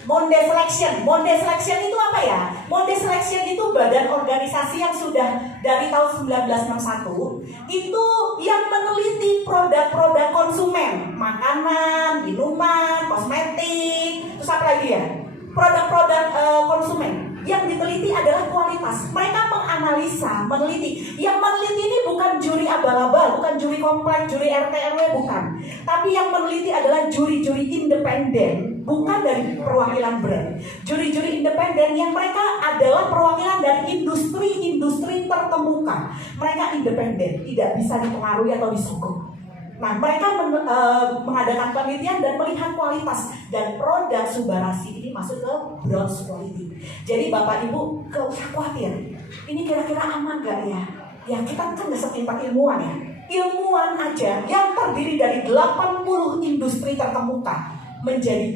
Monde Selection itu apa ya? Monde Selection itu badan organisasi yang sudah dari tahun 1961 itu yang meneliti produk-produk konsumen, makanan, minuman, kosmetik, terus apa lagi ya? Produk-produk konsumen yang diteliti adalah kualitas. Mereka menganalisa, meneliti. Yang meneliti ini bukan juri abal-abal, bukan juri komplek, juri RT RW, bukan. Tapi yang meneliti adalah juri-juri independen, bukan dari perwakilan brand. Juri-juri independen yang mereka adalah perwakilan dari industri-industri terkemuka. Mereka independen, tidak bisa dipengaruhi atau disokong. Nah, mereka mengadakan penelitian dan melihat kualitas, dan produk subarasi ini masuk ke bronze quality. Jadi Bapak Ibu gak usah khawatir, ini kira-kira aman gak ya? Ya kita kan gak setimpa ilmuwan ya. Ilmuwan aja yang terdiri dari 80 industri terkemuka menjadi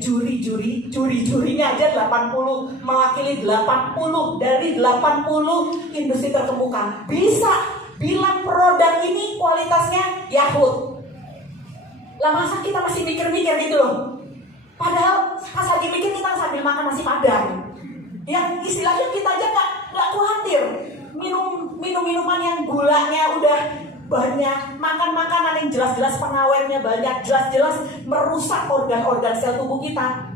juri-jurinya aja 80, mewakili 80 dari 80 industri terkemuka. Bisa bilang produk ini kualitasnya Yahoo. Lah masa kita masih mikir-mikir gitu loh. Padahal pas lagi mikir kita sambil makan nasi padang. Yang istilahnya kita aja nggak khawatir minuman yang gulanya udah banyak, makan makanan yang jelas-jelas pengawetnya banyak, jelas-jelas merusak organ-organ sel tubuh kita.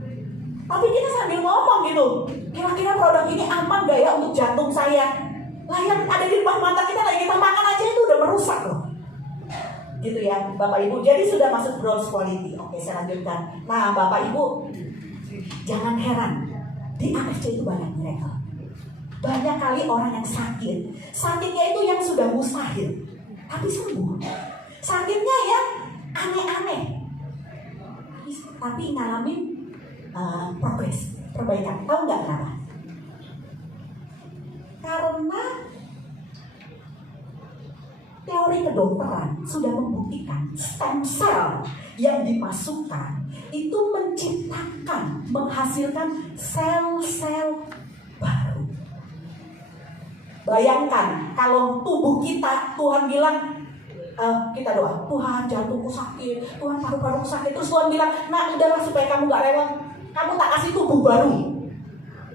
Tapi kita sambil ngomong gitu, kira-kira produk ini aman gak ya untuk jantung saya? Lah yang ada di depan mata kita lagi kita makan aja itu udah merusak loh. Gitu ya Bapak Ibu, jadi sudah masuk bronze quality. Oke, saya lanjutkan. Nah Bapak Ibu, jangan heran, di AFC itu banyak miracle. Banyak kali orang yang sakit, sakitnya itu yang sudah mustahil, tapi sembuh. Sakitnya yang aneh-aneh, tapi ngalamin progres, perbaikan. Tahu nggak kenapa? Karena teori kedokteran sudah membuktikan stem cell yang dimasukkan itu menciptakan, menghasilkan sel-sel baru. Bayangkan kalau tubuh kita, Tuhan bilang, kita doa, Tuhan jantungku sakit, Tuhan paru-paruku sakit. Terus Tuhan bilang, nah udahlah supaya kamu gak rewel, kamu tak kasih tubuh baru,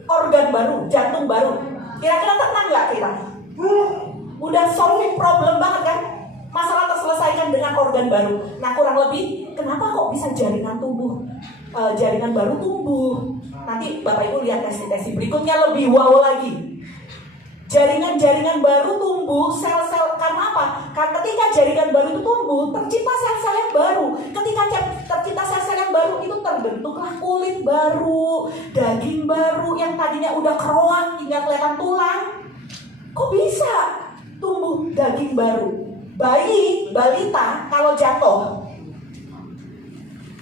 organ baru, jantung baru. Kira-kira tenang gak kita? Udah solving problem banget kan? Masalah terselesaikan dengan organ baru. Nah kurang lebih, kenapa kok bisa jaringan tubuh, jaringan baru tumbuh? Nanti Bapak Ibu lihat tesi-tesi berikutnya lebih wow lagi. Jaringan-jaringan baru tumbuh, sel-sel, karena apa? Karena ketika jaringan baru itu tumbuh, tercipta sel-sel yang baru. Ketika tercipta sel-sel yang baru, itu terbentuklah kulit baru, daging baru yang tadinya udah keroak hingga kelihatan tulang. Kok bisa tumbuh daging baru? Bayi, balita kalau jatuh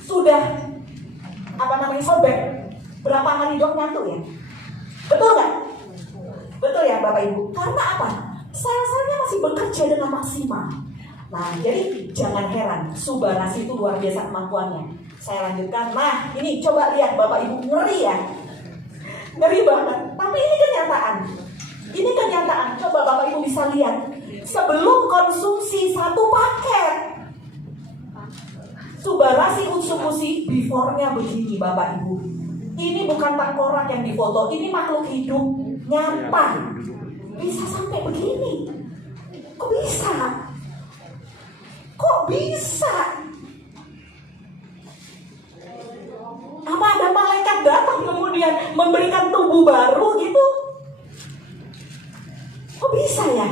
sudah sobek, berapa hari dok nyatu ya? Betul nggak? Betul ya Bapak Ibu? Karena apa? Sel-selnya masih bekerja dengan maksimal. Nah jadi jangan heran, Subarasi itu luar biasa kemampuannya. Saya lanjutkan. Nah ini coba lihat Bapak Ibu, ngeri ya, ngeri banget. Tapi ini kenyataan. Ini kenyataan. Coba Bapak Ibu bisa lihat. Sebelum konsumsi 1 paket Subarasi Utsubushi, before-nya begini Bapak Ibu. Ini bukan tengkorak yang difoto, ini makhluk hidup nyata. Bisa sampai begini. Kok bisa? Kok bisa? Apa ada malaikat datang kemudian memberikan tubuh baru gitu? Kok bisa ya?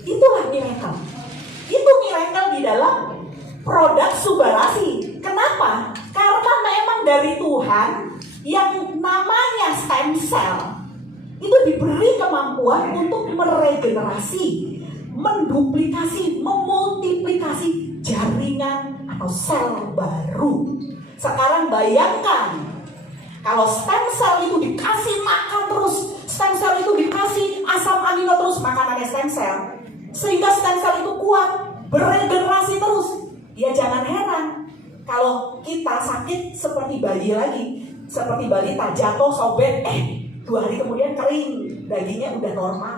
Itulah miracle. Itu miracle di dalam produk Subarasi. Kenapa? Karena memang dari Tuhan yang namanya stem cell itu diberi kemampuan untuk meregenerasi, menduplikasi, memultiplikasi jaringan atau sel baru. Sekarang bayangkan kalau stem cell itu dikasih makan terus, stem cell itu dikasih asam amino terus, makanannya stem cell, sehingga stem cell itu kuat, beregenerasi terus. Ya jangan heran kalau kita sakit seperti bayi lagi, seperti balita jatuh sobek, 2 hari kemudian kering, dagingnya udah normal.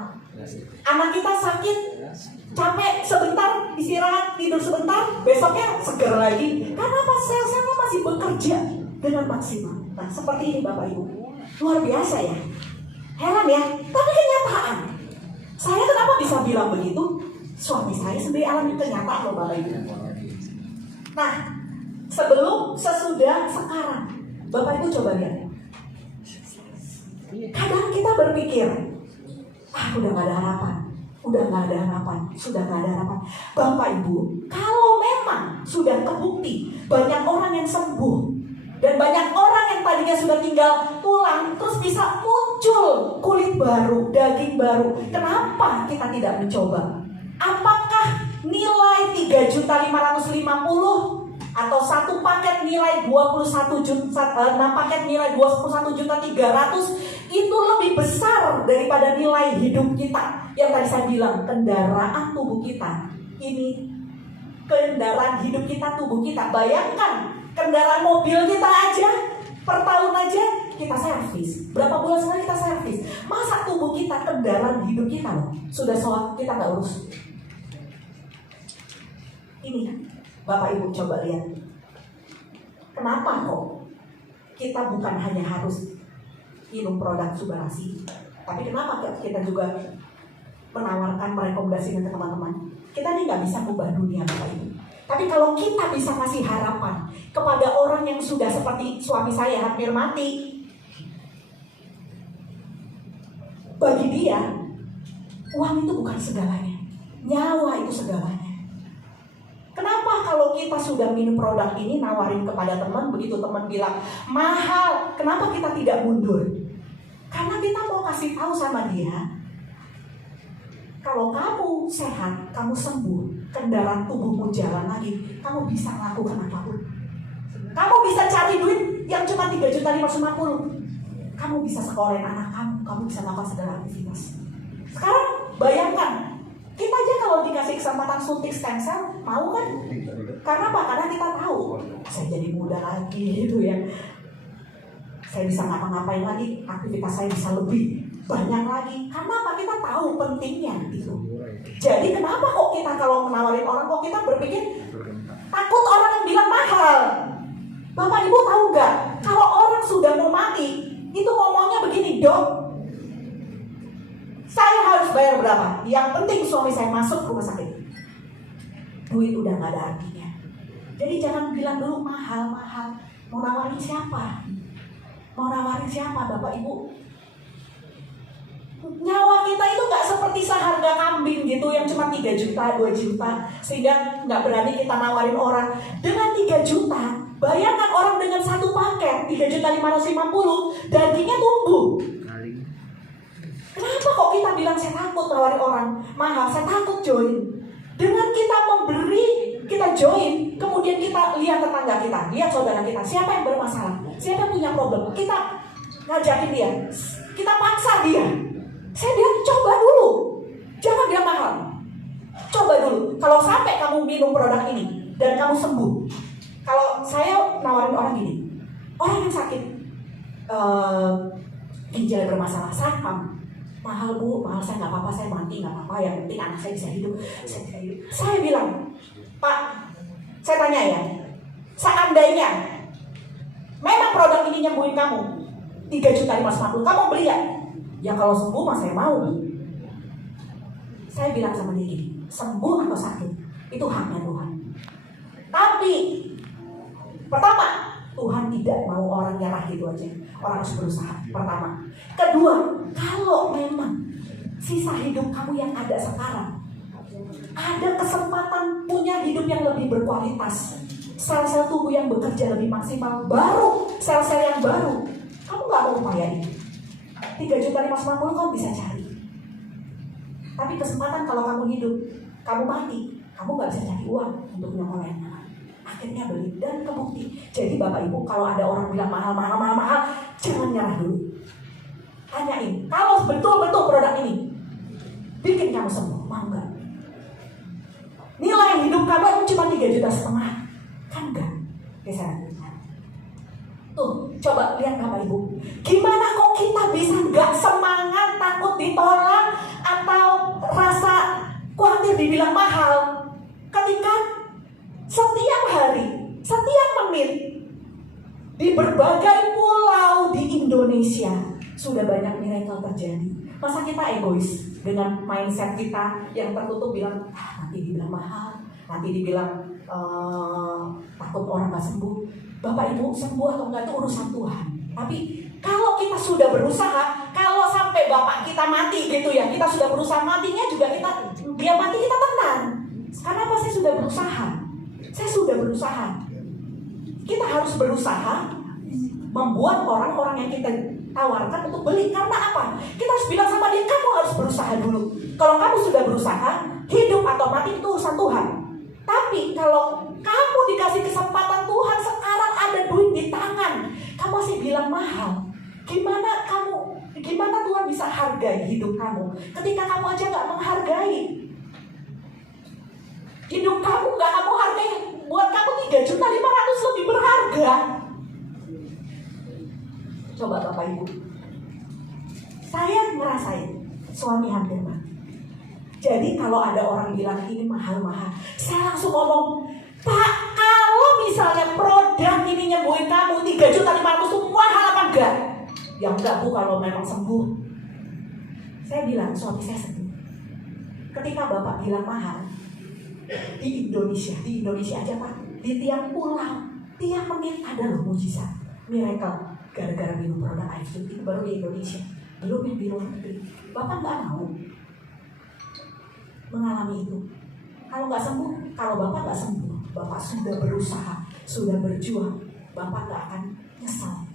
Anak kita sakit, capek sebentar, istirahat, tidur sebentar, besoknya seger lagi. Karena apa? Sel-selnya masih bekerja dengan maksimal. Nah seperti ini Bapak Ibu, luar biasa ya. Heran ya, tapi kenyataan. Saya kenapa bisa bilang begitu? Suami saya sendiri alami kenyataan loh Bapak Ibu. Nah sebelum, sesudah, sekarang, Bapak Ibu coba lihat. Kadang kita berpikir, udah gak ada harapan, udah gak ada harapan, sudah gak ada harapan. Bapak Ibu, kalau memang sudah kebukti banyak orang yang sembuh, dan banyak orang yang tadinya sudah tinggal tulang, terus bisa muncul kulit baru, daging baru, kenapa kita tidak mencoba? Apakah nilai 3.550.000 atau 1 paket nilai 21 juta, 6 paket nilai 21.300.000 itu lebih besar daripada nilai hidup kita? Yang tadi saya bilang, kendaraan tubuh kita ini, kendaraan hidup kita, tubuh kita. Bayangkan, kendaraan mobil kita aja per tahun aja kita servis. Berapa bulan sekali kita servis? Masa tubuh kita, kendaraan hidup kita loh, sudah soal kita nggak urus? Ini Bapak Ibu coba lihat. Kenapa kok kita bukan hanya harus minum produk Subarasi, tapi kenapa kita juga menawarkan, merekomendasikan ke teman-teman? Kita ini nggak bisa ubah dunia Bapak Ibu. Tapi kalau kita bisa kasih harapan kepada orang yang sudah seperti suami saya hampir mati, bagi dia uang itu bukan segalanya, nyawa itu segalanya. Kenapa kalau kita sudah minum produk ini, nawarin kepada teman, begitu teman bilang mahal, kenapa kita tidak mundur? Karena kita mau kasih tahu sama dia, kalau kamu sehat, kamu sembuh, kendaraan tubuhmu jalan lagi, kamu bisa lakukan apapun. Kamu bisa cari duit yang cuma 3.550.000. Kamu bisa sekolahin anak kamu bisa melakukan segala aktivitas. Sekarang bayangkan, kita aja kalau dikasih kesempatan suntik stem cell, mau kan? Karena apa? Karena kita tahu saya jadi muda lagi gitu ya. Saya bisa ngapa-ngapain lagi, aktivitas saya bisa lebih banyak lagi. Karena apa? Kita tahu pentingnya gitu. Jadi kenapa kok kita kalau menawarin orang kok kita berpikir takut orang yang bilang mahal? Bapak Ibu tahu nggak? Kalau orang sudah mau mati, itu ngomongnya begini, Dok, saya harus bayar berapa? Yang penting suami saya masuk rumah sakit. Duit udah nggak ada artinya. Jadi jangan bilang dulu mahal-mahal. Mau nawarin siapa? Mau nawarin siapa, Bapak Ibu? Nyawa kita itu nggak seperti seharga kambing gitu yang cuma 3 juta, 2 juta, sehingga nggak berani kita nawarin orang. Dengan 3 juta, bayangkan orang dengan satu paket 3.550.000, dagingnya tumbuh. Kenapa kok kita bilang saya takut nawarin orang mahal? Saya takut join. Dengan kita memberi, kita join, kemudian kita lihat tetangga kita, lihat saudara kita, siapa yang bermasalah, siapa yang punya problem, kita ngajakin dia, kita paksa dia. Saya bilang coba dulu, jangan bilang mahal, coba dulu. Kalau sampai kamu minum produk ini dan kamu sembuh, kalau saya nawarin orang gini, orang yang sakit ginjal bermasalah, sarkam, mahal Bu, mahal, saya nggak apa-apa, saya mati nggak apa-apa, yang penting anak saya bisa hidup, saya bisa hidup. Saya bilang, Pak, saya tanya ya, seandainya memang produk ini nyembuhin kamu 3.550.000, kamu beli ya? Ya kalau sembuh mah saya mau. Saya bilang sama dia gini, sembuh atau sakit itu haknya Tuhan. Tapi pertama, Tuhan tidak mau orang nyerah gitu aja. Orang harus berusaha, pertama. Kedua, kalau memang sisa hidup kamu yang ada sekarang, ada kesempatan punya hidup yang lebih berkualitas, sel-sel tubuh yang bekerja lebih maksimal, baru sel-sel yang baru, kamu gak mau upayain. 3.550.000 kamu bisa cari. Tapi kesempatan kalau kamu hidup, kamu mati, kamu gak bisa cari uang untuk nyokol yang mahal. Akhirnya beli dan kebukti. Jadi Bapak Ibu, kalau ada orang bilang mahal, jangan nyerah dulu. Tanyain, kalau betul-betul produk ini bikin kamu sembuh, mau nggak? Nilai hidup kamu cuma 3,5 juta, kan enggak? Geser. Tuh, coba lihat Bapak Ibu, gimana kok kita bisa nggak semangat, takut ditolak, atau rasa khawatir dibilang mahal, ketika setiap hari, setiap menit, di berbagai pulau di Indonesia sudah banyak miracle terjadi. Masa kita egois dengan mindset kita yang tertutup bilang, nanti dibilang mahal, nanti dibilang takut orang gak sembuh. Bapak Ibu, sembuh atau enggak itu urusan Tuhan. Tapi kalau kita sudah berusaha, kalau sampai bapak kita mati gitu ya, kita sudah berusaha, matinya juga dia mati kita tenang. Karena apa? Saya sudah berusaha. Saya sudah berusaha. Kita harus berusaha membuat orang-orang yang kita tawarkan untuk beli. Karena apa? Kita harus bilang sama dia, kamu harus berusaha dulu. Kalau kamu sudah berusaha, hidup atau mati itu urusan Tuhan. Tapi kalau kamu dikasih kesempatan Tuhan, sekarang ada duit di tangan, kamu masih bilang mahal. Gimana Tuhan bisa hargai hidup kamu ketika kamu aja gak menghargai? Hidup kamu gak kamu hargai. Buat kamu 3.500.000 lebih berharga. Coba Bapak Ibu, saya ngerasain suami hampir mati. Jadi kalau ada orang bilang ini mahal-mahal, saya langsung ngomong, Pak, kalau misalnya produk ini nyembuhin kamu 3.500.000 mahal apa enggak? Ya enggak Bu, kalau memang sembuh. Saya bilang suami saya sembuh. Ketika Bapak bilang mahal, di Indonesia aja Pak, di tiap pulau, tiap menit ada loh mujizat, miracle. Gara-gara minum produk iFood itu baru di Indonesia, belum yang di luar negeri. Bapak nggak mau mengalami itu. Kalau nggak sembuh, kalau Bapak nggak sembuh, Bapak sudah berusaha, sudah berjuang, Bapak nggak akan nyesal.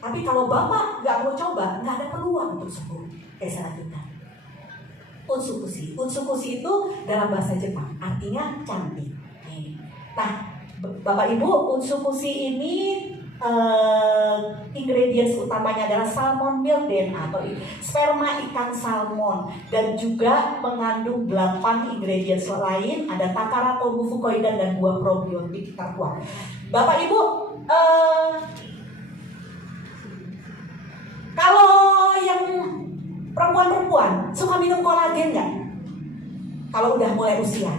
Tapi kalau Bapak nggak mau coba, nggak ada peluang untuk sembuh. Saya lanjutkan. Utsukushi itu dalam bahasa Jepang artinya cantik. Nah, Bapak Ibu, utsukushi ini ingredients utamanya adalah salmon milden atau sperma ikan salmon, dan juga mengandung 8 ingredients lain, ada takara, kombu, fucoidan, dan buah probiotik terkuat. Bapak Ibu, kalau yang perempuan-perempuan suka minum kolagen nggak? Kalau udah mulai usia,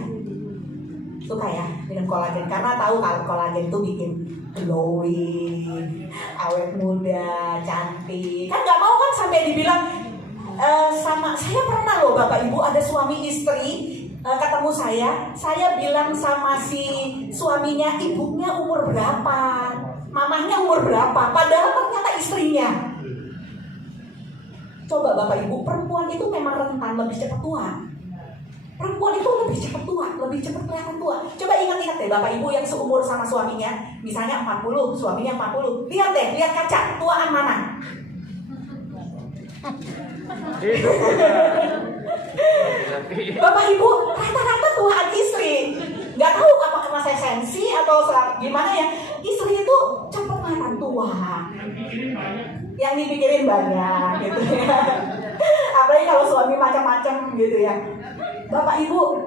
suka ya minum kolagen, karena tahu kalau kolagen itu bikin glowing, awet muda, cantik. Kan nggak mau kan sampai dibilang sama saya pernah loh Bapak Ibu, ada suami istri ketemu saya bilang sama si suaminya, ibunya umur berapa, mamahnya umur berapa, padahal ternyata istrinya. Coba Bapak Ibu, perempuan itu memang rentan lebih cepat tua. Perempuan itu lebih cepat tua, lebih cepat kelihatan tua. Coba ingat-ingat deh Bapak Ibu yang seumur sama suaminya, misalnya 40, suaminya 40. Lihat deh, lihat kaca, tuaan mana? Bapak Ibu, rata-rata tuaan istri. Nggak tahu apa karena saya sensi atau gimana ya. Istri itu cepat kelihatan tua. Yang dipikirin banyak gitu ya. Apalagi kalau suami macam-macam gitu ya. Bapak Ibu,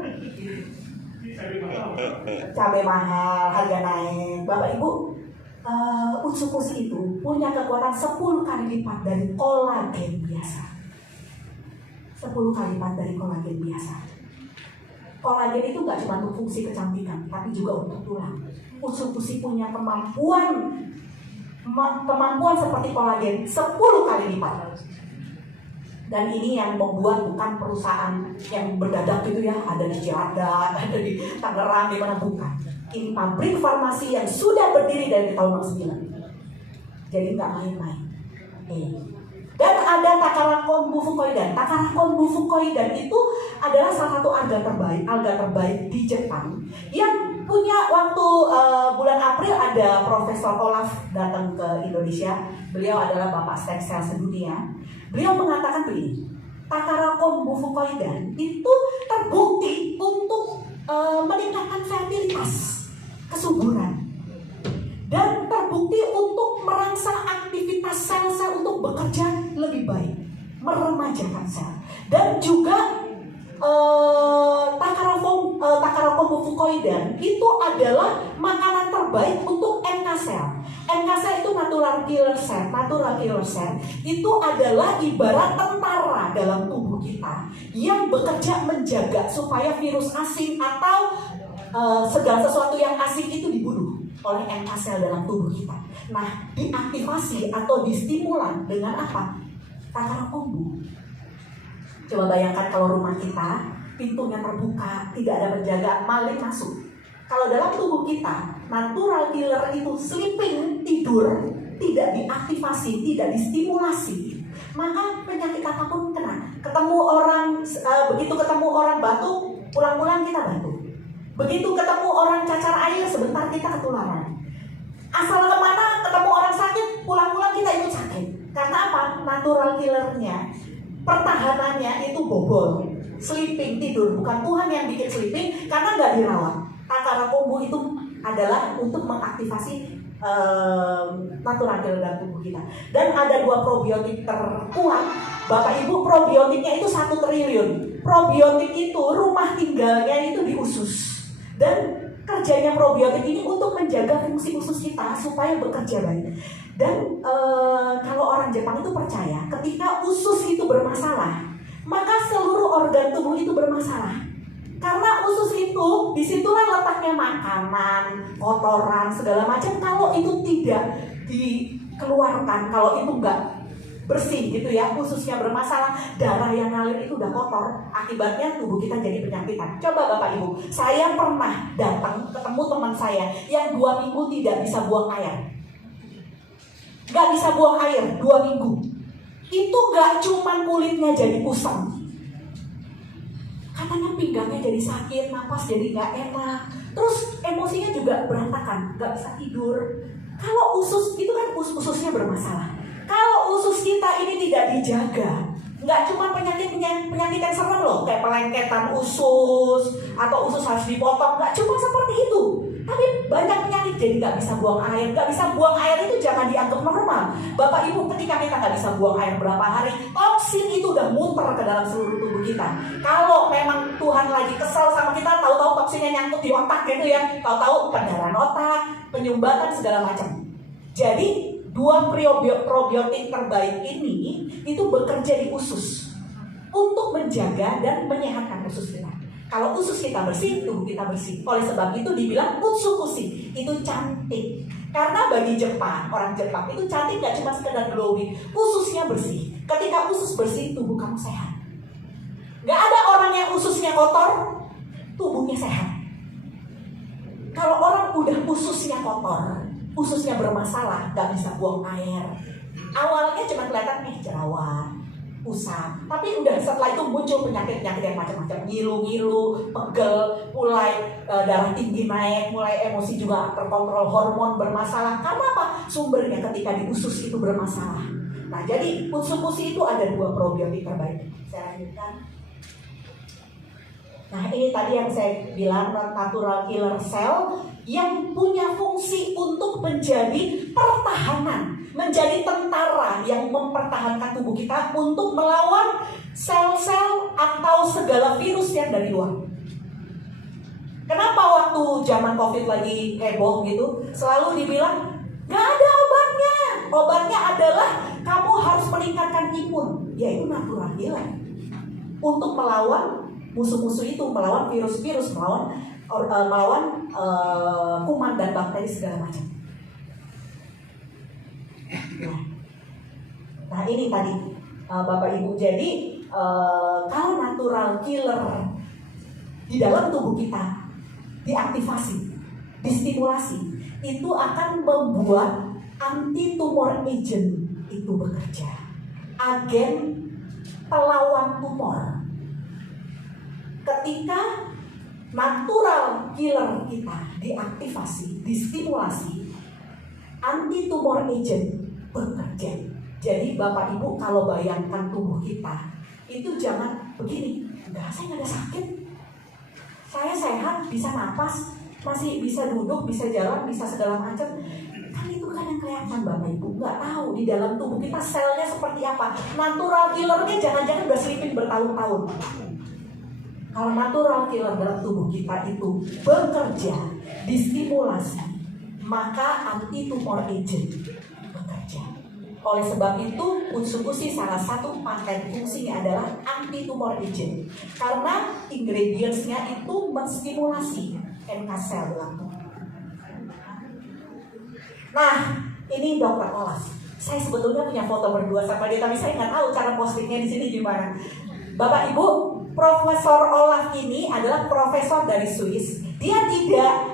cabai mahal, harga naik. Bapak Ibu, usus itu punya kekuatan 10 kali lipat dari kolagen biasa. 10 kali lipat dari kolagen biasa. Kolagen itu nggak cuma untuk fungsi kecantikan, tapi juga untuk tulang. Usus punya kemampuan seperti kolagen 10 kali lipat. Dan ini yang membuat bukan perusahaan yang berdadak gitu ya, ada di Ciadat, ada di Tangerang, di mana bukan. Ini pabrik farmasi yang sudah berdiri dari tahun 9. Jadi nggak main-main. Dan ada takara kombu fucoidan. Takara kombu fucoidan itu adalah salah satu alga terbaik di Jepang. Yang punya waktu bulan April ada Profesor Olaf datang ke Indonesia. Beliau adalah bapak stem cell sedunia. Beliau mengatakan begini, takara kombu fucoidan itu terbukti untuk meningkatkan fertilitas, kesuburan, dan terbukti untuk merangsang aktivitas sel-sel untuk bekerja lebih baik, meremajakan sel. Dan juga takara kombu fucoidan itu adalah makanan terbaik untuk NK sel. NK sel itu natural killer cell. Natural killer cell itu adalah ibarat tentara dalam tubuh kita yang bekerja menjaga supaya virus asing atau segala sesuatu yang asing itu dibunuh oleh NK sel dalam tubuh kita. Nah, diaktifasi atau distimulan dengan apa? Takara kombu. Coba bayangkan kalau rumah kita pintunya terbuka, tidak ada penjaga, maling masuk. Kalau dalam tubuh kita, natural killer itu sleeping, tidur, tidak diaktifasi, tidak distimulasi, maka penyakit apapun kena. Begitu ketemu orang batuk, pulang-pulang kita batuk. Begitu ketemu orang cacar air, sebentar kita ketularan. Asal kemana ketemu orang sakit, pulang-pulang kita ikut sakit. Karena apa? Natural killernya, pertahanannya itu bobol. Sleeping, tidur. Bukan Tuhan yang bikin sleeping, karena nggak dirawat. Takara kombu itu adalah untuk mengaktifasi natural killer dalam tubuh kita. Dan ada 2 probiotik terkuat. Bapak Ibu, probiotiknya itu 1 triliun. Probiotik itu rumah tinggalnya itu di usus. Dan kerjanya probiotik ini untuk menjaga fungsi usus kita supaya bekerja baik. Dan kalau orang Jepang itu percaya ketika usus itu bermasalah, maka seluruh organ tubuh itu bermasalah. Karena usus itu, disitulah letaknya makanan, kotoran, segala macam. Kalau itu tidak dikeluarkan, kalau itu enggak bersih gitu ya, ususnya bermasalah, darah yang ngalir itu udah kotor, akibatnya tubuh kita jadi penyakitan. Coba Bapak Ibu, saya pernah datang ketemu teman saya yang 2 minggu tidak bisa buang air. Gak bisa buang air 2 minggu. Itu gak cuma kulitnya jadi kusam, katanya pinggangnya jadi sakit, napas jadi gak enak, terus emosinya juga berantakan, gak bisa tidur. Kalau usus itu kan ususnya bermasalah. Kalau usus kita ini tidak dijaga, nggak cuma penyakit yang serem loh, kayak pelengketan usus atau usus harus dipotong, nggak cuma seperti itu. Tapi banyak penyakit jadi nggak bisa buang air. Nggak bisa buang air itu jangan dianggap normal. Bapak Ibu, ketika kita nggak bisa buang air berapa hari, toksin itu udah muter ke dalam seluruh tubuh kita. Kalau memang Tuhan lagi kesal sama kita, tahu-tahu toksinnya nyangkut di otak gitu ya, tahu-tahu pendarahan otak, penyumbatan segala macam. Jadi dua probiotik terbaik ini itu bekerja di usus untuk menjaga dan menyehatkan usus kita. Kalau usus kita bersih, tubuh kita bersih. Oleh sebab itu dibilang utsukushi itu cantik. Karena bagi Jepang, orang Jepang itu cantik gak cuma sekedar glowing, ususnya bersih. Ketika usus bersih, tubuh kamu sehat. Gak ada orang yang ususnya kotor, tubuhnya sehat. Kalau orang udah ususnya kotor, ususnya bermasalah, gak bisa buang air, awalnya cuma kelihatan jerawat, usap, tapi udah setelah itu muncul penyakit-penyakit yang macam-macam, ngilu-ngilu, pegel, mulai darah tinggi naik, mulai emosi juga terkontrol, hormon bermasalah. Karena apa? Sumbernya ketika di usus itu bermasalah. Nah, jadi utsukushi itu ada dua probiotik terbaik. Saya lanjutkan. Nah, ini tadi yang saya bilang natural killer cell yang punya fungsi untuk menjadi pertahanan, menjadi tentara yang mempertahankan tubuh kita untuk melawan sel-sel atau segala virus yang dari luar. Kenapa waktu zaman COVID lagi heboh gitu, selalu dibilang gak ada obatnya. Obatnya adalah kamu harus meningkatkan imun, yaitu natural killer, untuk melawan musuh-musuh itu, melawan virus-virus, melawan kuman dan bakteri segala macam. Nah ini tadi Bapak Ibu, jadi kalau natural killer di dalam tubuh kita diaktifasi, distimulasi, itu akan membuat anti-tumor agent itu bekerja, agen pelawan tumor. Ketika natural killer kita diaktifasi, distimulasi, anti-tumor agent bekerja. Jadi Bapak Ibu kalau bayangkan tubuh kita, itu jangan begini, enggak, saya nggak ada sakit, saya sehat, bisa napas, masih bisa duduk, bisa jalan, bisa segala macam. Kan itu kan yang kelihatan Bapak Ibu, nggak tahu di dalam tubuh kita selnya seperti apa. Natural killernya jangan-jangan udah sleeping bertahun-tahun. Kalau natural killer dalam tubuh kita itu bekerja, distimulasi, maka anti-tumor agent bekerja. Oleh sebab itu, utsukushi salah satu paten fungsinya adalah anti-tumor agent. Karena ingredientsnya itu menstimulasi NK sel dalam tubuh. Nah, ini Dr. Olaf. Saya sebetulnya punya foto berdua sama dia, tapi saya nggak tahu cara postingnya di sini gimana. Bapak Ibu, Profesor Olaf ini adalah profesor dari Swiss. Dia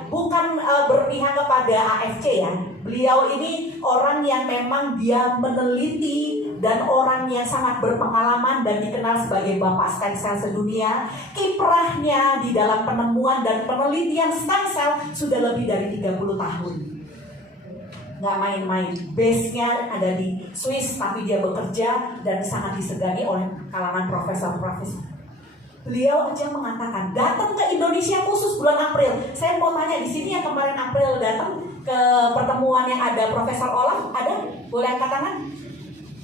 bukan berpihak kepada AFC ya. Beliau ini orang yang memang dia meneliti dan orang yang sangat berpengalaman dan dikenal sebagai Bapak stem cell sedunia. Kiprahnya di dalam penemuan dan penelitian stem cell sudah lebih dari 30 tahun. Nggak main-main. Base-nya ada di Swiss, tapi dia bekerja dan sangat disegani oleh kalangan profesor-profesor. Beliau aja mengatakan datang ke Indonesia khusus bulan April. Saya mau tanya di sini yang kemarin April datang ke pertemuan yang ada Profesor Olaf, ada? Boleh angkat tangan?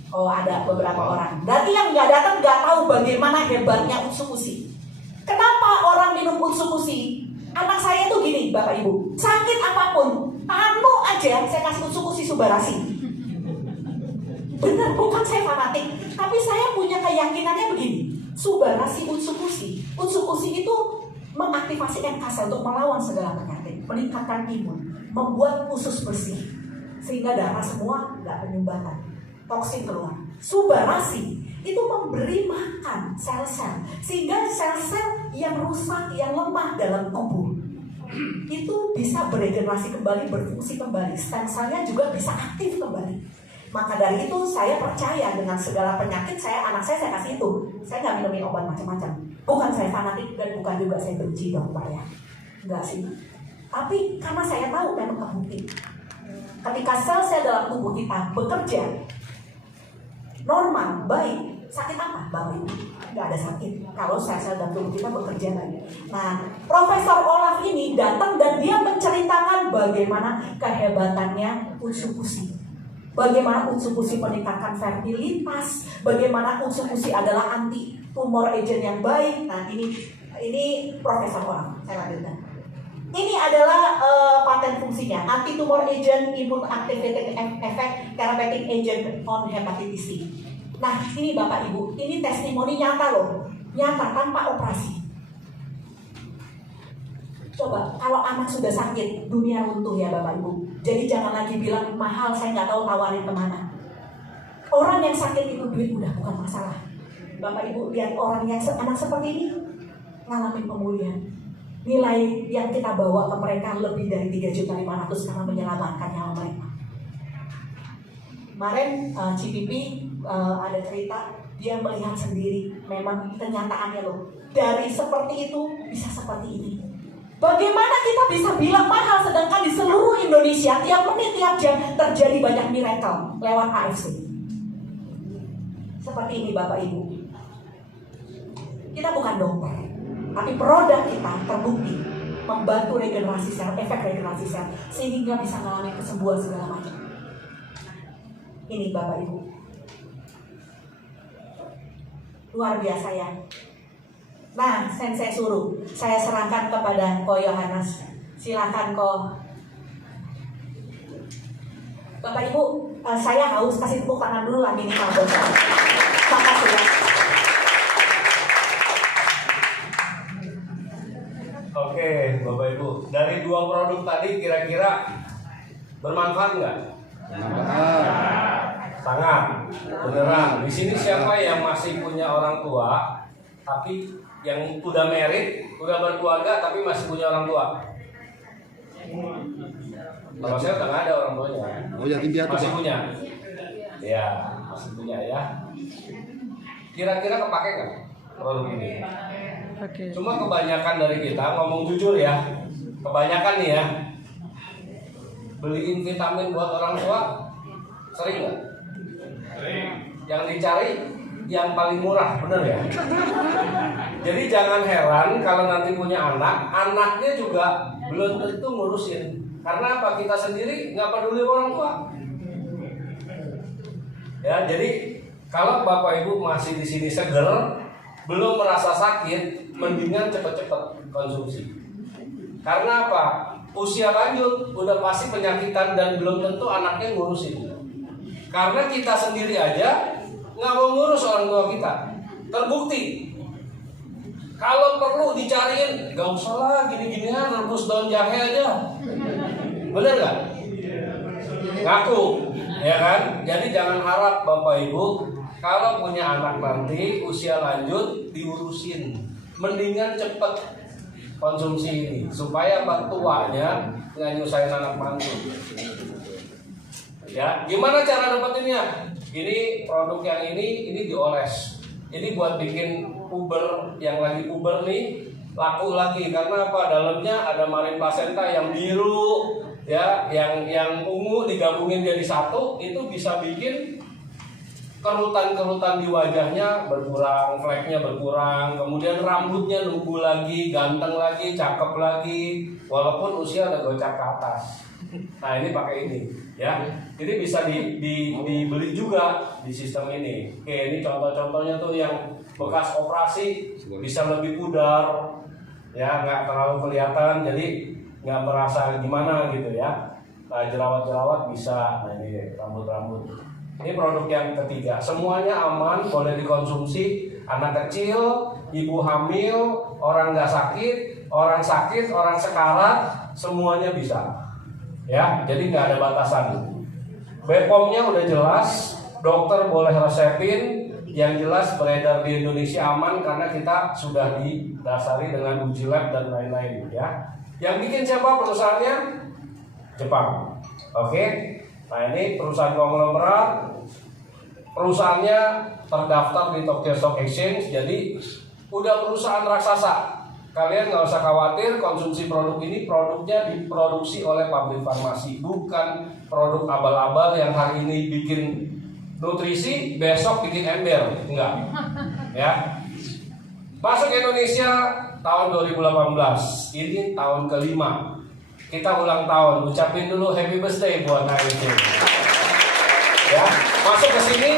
Oh, ada beberapa orang. Berarti yang nggak datang nggak tahu bagaimana hebatnya utsukushi. Kenapa orang minum utsukushi? Anak saya tuh gini, Bapak Ibu, sakit apapun, anu aja saya kasih utsukushi Subarasi. Bener, bukan saya fanatik, tapi saya punya keyakinannya begini. Subarasi utsukushi. Utsukushi itu mengaktifasi NK sel untuk melawan segala penyakit, meningkatkan imun, membuat usus bersih, sehingga darah semua nggak penyumbatan, toksin keluar. Subarasi itu memberi makan sel-sel, sehingga sel-sel yang rusak, yang lemah dalam tubuh itu bisa beregenerasi kembali, berfungsi kembali. Stem cell-nya juga bisa aktif kembali. Maka dari itu saya percaya dengan segala penyakit anak saya kasih itu. Saya nggak minumin obat macam-macam. Bukan saya fanatik dan bukan juga saya benci dokter ya. Enggak sih. Tapi karena saya tahu memang terbukti. Ketika sel-sel dalam tubuh kita bekerja, normal, baik. Sakit apa, Bapak Ibu? Nggak ada sakit kalau sel-sel dalam tubuh kita bekerja lagi. Nah, Profesor Olaf ini datang dan dia menceritakan bagaimana kehebatannya Utsupushi. Bagaimana Utsupushi meningkatkan fertilitas, bagaimana Utsupushi adalah anti tumor agent yang baik. Nah, ini Profesor Olaf. Saya lanjutkan. Ini adalah paten fungsinya, anti tumor agent, immune activating effect, therapeutic agent on hepatitis C. Nah, ini Bapak Ibu, ini testimoni nyata loh, nyata tanpa operasi. Coba, kalau anak sudah sakit, dunia runtuh ya Bapak Ibu. Jadi jangan lagi bilang mahal, saya nggak tahu tawarin kemana. Orang yang sakit itu duit udah bukan masalah. Bapak Ibu lihat orang yang anak seperti ini ngalamin pemulihan. Nilai yang kita bawa ke mereka lebih dari 3.500.000 karena menyelamatkan nyawa mereka. Kemarin CPP ada cerita, dia melihat sendiri, memang kenyataannya loh. Dari seperti itu bisa seperti ini. Bagaimana kita bisa bilang mahal sedangkan di seluruh Indonesia tiap menit, tiap jam terjadi banyak miracle lewat AFC. Seperti ini Bapak Ibu. Kita bukan dokter, tapi produk kita terbukti membantu regenerasi sel, efek regenerasi sel, sehingga bisa mengalami kesembuhan segala macam. Ini Bapak Ibu. Luar biasa ya. Nah, saya suruh, saya serahkan kepada Ko Yohanes. Silakan Ko. Bapak Ibu, saya haus, kasih tepuk tangan dulu lah minimal buat saya. Makasih ya. Oke, Bapak Ibu, dari dua produk tadi kira-kira bermanfaat nggak? Sangat, beneran. Di sini siapa yang masih punya orang tua, tapi yang udah married, udah berkeluarga, tapi masih punya orang tua? Kalau saya udah nggak ada orang tuanya. Oh, yatim piatu, Masih Pak. punya? Ya, masih punya ya. Kira-kira kepake nggak produk ini? Cuma kebanyakan dari kita, ngomong jujur ya, kebanyakan nih ya, beliin vitamin buat orang tua, sering nggak? Yang dicari yang paling murah, bener ya? Jadi jangan heran kalau nanti punya anak, anaknya juga belum tentu ngurusin. Karena apa? Kita sendiri nggak peduli orang tua. Ya, jadi kalau Bapak Ibu masih di sini seger, belum merasa sakit, mendingan cepet-cepet konsumsi. Karena apa? Usia lanjut, udah pasti penyakitan dan belum tentu anaknya ngurusin. Karena kita sendiri aja nggak mau ngurus orang tua kita. Terbukti. Kalau perlu dicariin, nggak usah lah gini-ginian, rebus daun jahe aja. Bener nggak? Ngaku, ya kan? Jadi jangan harap Bapak Ibu kalau punya anak nanti usia lanjut diurusin. Mendingan cepet konsumsi ini supaya tuanya nggak nyusahin anak mantu. Ya, gimana cara dapetinnya? Ini produk yang ini dioles. Ini buat bikin puber yang lagi puber nih laku lagi karena apa? Dalamnya ada marin placenta yang biru, ya, yang ungu digabungin jadi satu, itu bisa bikin kerutan-kerutan di wajahnya berkurang, fleknya berkurang, kemudian rambutnya numbuh lagi, ganteng lagi, cakep lagi, walaupun usia udah gocap ke atas. Nah ini pakai ini, ya. Ini bisa dibeli juga di sistem ini. Oke, ini contoh-contohnya tuh yang bekas operasi bisa lebih pudar, ya, nggak terlalu kelihatan, jadi nggak merasa gimana gitu ya. Nah, jerawat-jerawat bisa. Nah ini rambut-rambut. Ini produk yang ketiga. Semuanya aman, boleh dikonsumsi. Anak kecil, ibu hamil, orang nggak sakit, orang sekarat, semuanya bisa. Ya, jadi nggak ada batasan. BPOM-nya udah jelas, dokter boleh resepin. Yang jelas beredar di Indonesia aman karena kita sudah didasari dengan uji lab dan lain-lain. Ya, yang bikin siapa perusahaannya? Jepang. Oke. Nah ini perusahaan konglomerat, perusahaannya terdaftar di Tokyo Stock Exchange, jadi udah perusahaan raksasa. Kalian nggak usah khawatir konsumsi produk ini, produknya diproduksi oleh pabrik farmasi, bukan produk abal-abal yang hari ini bikin nutrisi, besok bikin ember, enggak. Ya. Masuk Indonesia tahun 2018, ini tahun kelima. Kita ulang tahun, ucapin dulu happy birthday buat HMC. Ya, masuk ke sini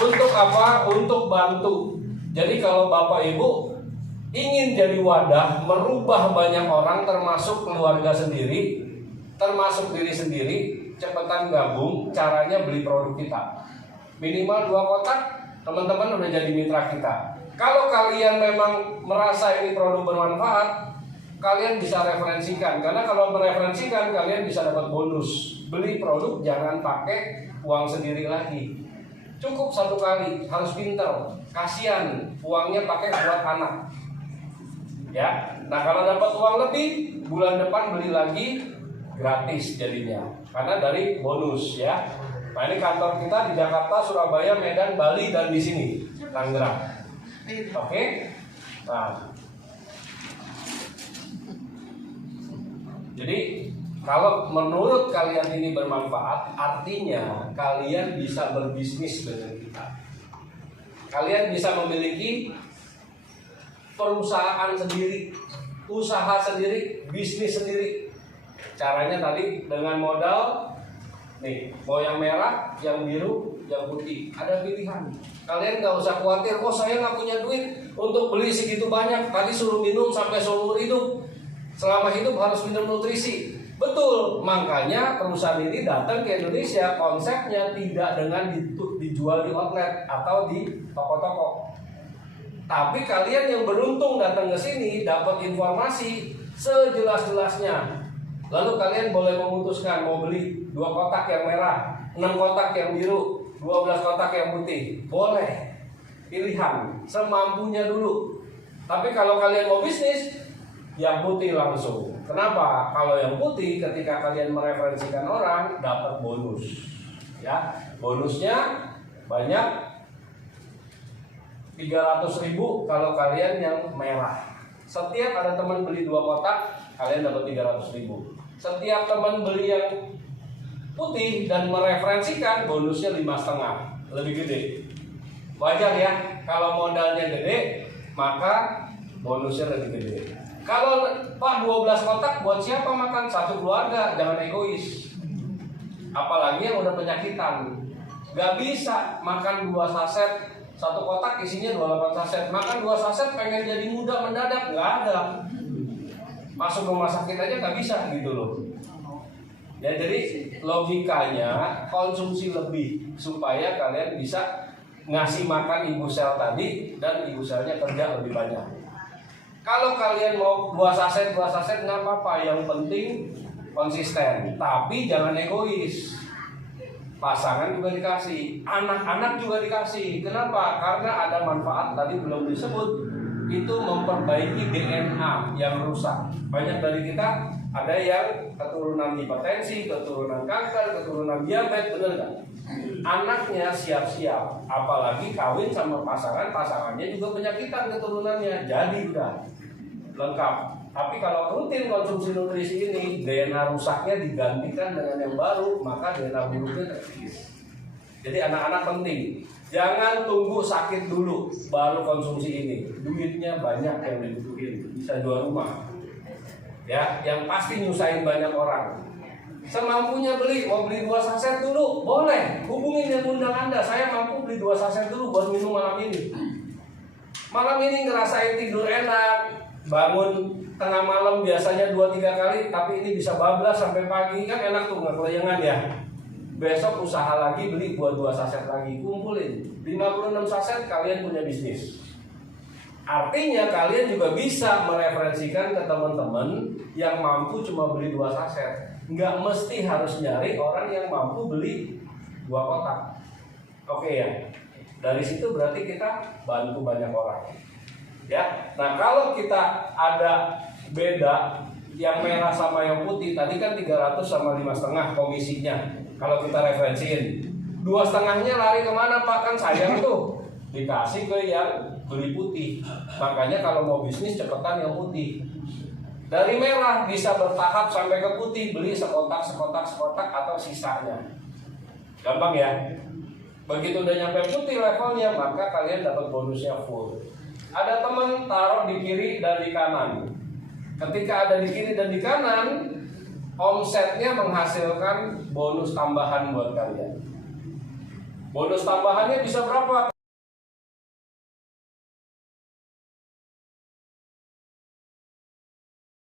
untuk apa? Untuk bantu. Jadi kalau Bapak Ibu ingin jadi wadah merubah banyak orang, termasuk keluarga sendiri, termasuk diri sendiri, cepetan gabung. Caranya beli produk kita. Minimal 2 kotak, teman-teman udah jadi mitra kita. Kalau kalian memang merasa ini produk bermanfaat, kalian bisa referensikan. Karena kalau mereferensikan, kalian bisa dapat bonus. Beli produk jangan pakai uang sendiri lagi. Cukup 1 kali, harus pinter. Kasian, uangnya pakai buat anak. Ya, nah kalau dapat uang lebih, bulan depan beli lagi gratis jadinya. Karena dari bonus ya. Nah ini kantor kita di Jakarta, Surabaya, Medan, Bali, dan di sini Tangerang. Oke. Nah, jadi kalau menurut kalian ini bermanfaat, artinya kalian bisa berbisnis dengan kita. Kalian bisa memiliki perusahaan sendiri, usaha sendiri, bisnis sendiri. Caranya tadi dengan modal nih, mau yang merah, yang biru, yang putih, ada pilihan. Kalian nggak usah khawatir, oh saya nggak punya duit untuk beli segitu banyak. Tadi suruh minum sampai seumur hidup, selama hidup harus minum nutrisi. Betul, makanya perusahaan ini datang ke Indonesia, konsepnya tidak dengan dijual di outlet atau di toko-toko. Tapi kalian yang beruntung datang ke sini dapat informasi sejelas-jelasnya. Lalu kalian boleh memutuskan mau beli 2 kotak yang merah, 6 kotak yang biru, 12 kotak yang putih. Boleh. Pilihan semampunya dulu. Tapi kalau kalian mau bisnis, yang putih langsung. Kenapa? Kalau yang putih ketika kalian mereferensikan orang dapat bonus. Ya, bonusnya banyak, 300.000 kalau kalian yang merah. Setiap ada teman beli 2 kotak, kalian dapat 300.000. Setiap teman beli yang putih dan mereferensikan, bonusnya 5,5, lebih gede. Wajar ya, kalau modalnya gede, maka bonusnya lebih gede. Kalau Pak 12 kotak buat siapa makan? Satu keluarga, jangan egois. Apalagi yang udah penyakitan. Gak bisa makan 2 saset, 1 kotak isinya 28 saset. Makan 2 saset pengen jadi muda mendadak, gak ada. Masuk rumah sakit aja gak bisa gitu loh. Ya jadi logikanya konsumsi lebih supaya kalian bisa ngasih makan ibu sel tadi dan ibu selnya kerja lebih banyak. Kalau kalian mau 2 saset nggak apa-apa, yang penting konsisten. Tapi jangan egois. Pasangan juga dikasih, anak-anak juga dikasih. Kenapa? Karena ada manfaat tadi belum disebut. Itu memperbaiki DNA yang rusak. Banyak dari kita ada yang keturunan hipertensi, keturunan kanker, keturunan diabetes, bener nggak? Anaknya siap-siap, apalagi kawin sama pasangannya juga penyakitan keturunannya, jadi udah lengkap. Tapi kalau rutin konsumsi nutrisi ini, DNA rusaknya digantikan dengan yang baru, maka DNA buruknya terkikis. Jadi anak-anak penting. Jangan tunggu sakit dulu baru konsumsi ini. Duitnya banyak yang dibutuhin, bisa jual rumah. Ya, yang pasti nyusahin banyak orang. Semampunya beli, mau beli 2 saset dulu, boleh. Hubungin yang undang Anda, saya mampu beli 2 saset dulu buat minum malam ini. Malam ini ngerasain tidur enak, bangun tengah malam biasanya 2-3 kali, tapi ini bisa bablas sampai pagi, kan enak tuh, nggak kelayangan ya. Besok usaha lagi, beli buat 2 saset lagi, kumpulin 56 saset, kalian punya bisnis. Artinya kalian juga bisa mereferensikan ke teman-teman yang mampu cuma beli 2 saset. Nggak mesti harus nyari orang yang mampu beli 2 kotak. Oke ya. Dari situ berarti kita bantu banyak orang. Ya. Nah, kalau kita ada beda yang merah sama yang putih, tadi kan 300 sama 5,5 komisinya. Kalau kita referensiin, 2,5-nya lari kemana Pak? Kan sayang tuh. Dikasih ke yang beli putih. Makanya kalau mau bisnis cepetan yang putih. Dari merah bisa bertahap sampai ke putih, beli sekotak atau sisanya. Gampang ya. Begitu udah nyampe putih levelnya, maka kalian dapat bonusnya full. Ada teman taruh di kiri dan di kanan. Ketika ada di kiri dan di kanan, omsetnya menghasilkan bonus tambahan buat kalian. Bonus tambahannya bisa berapa?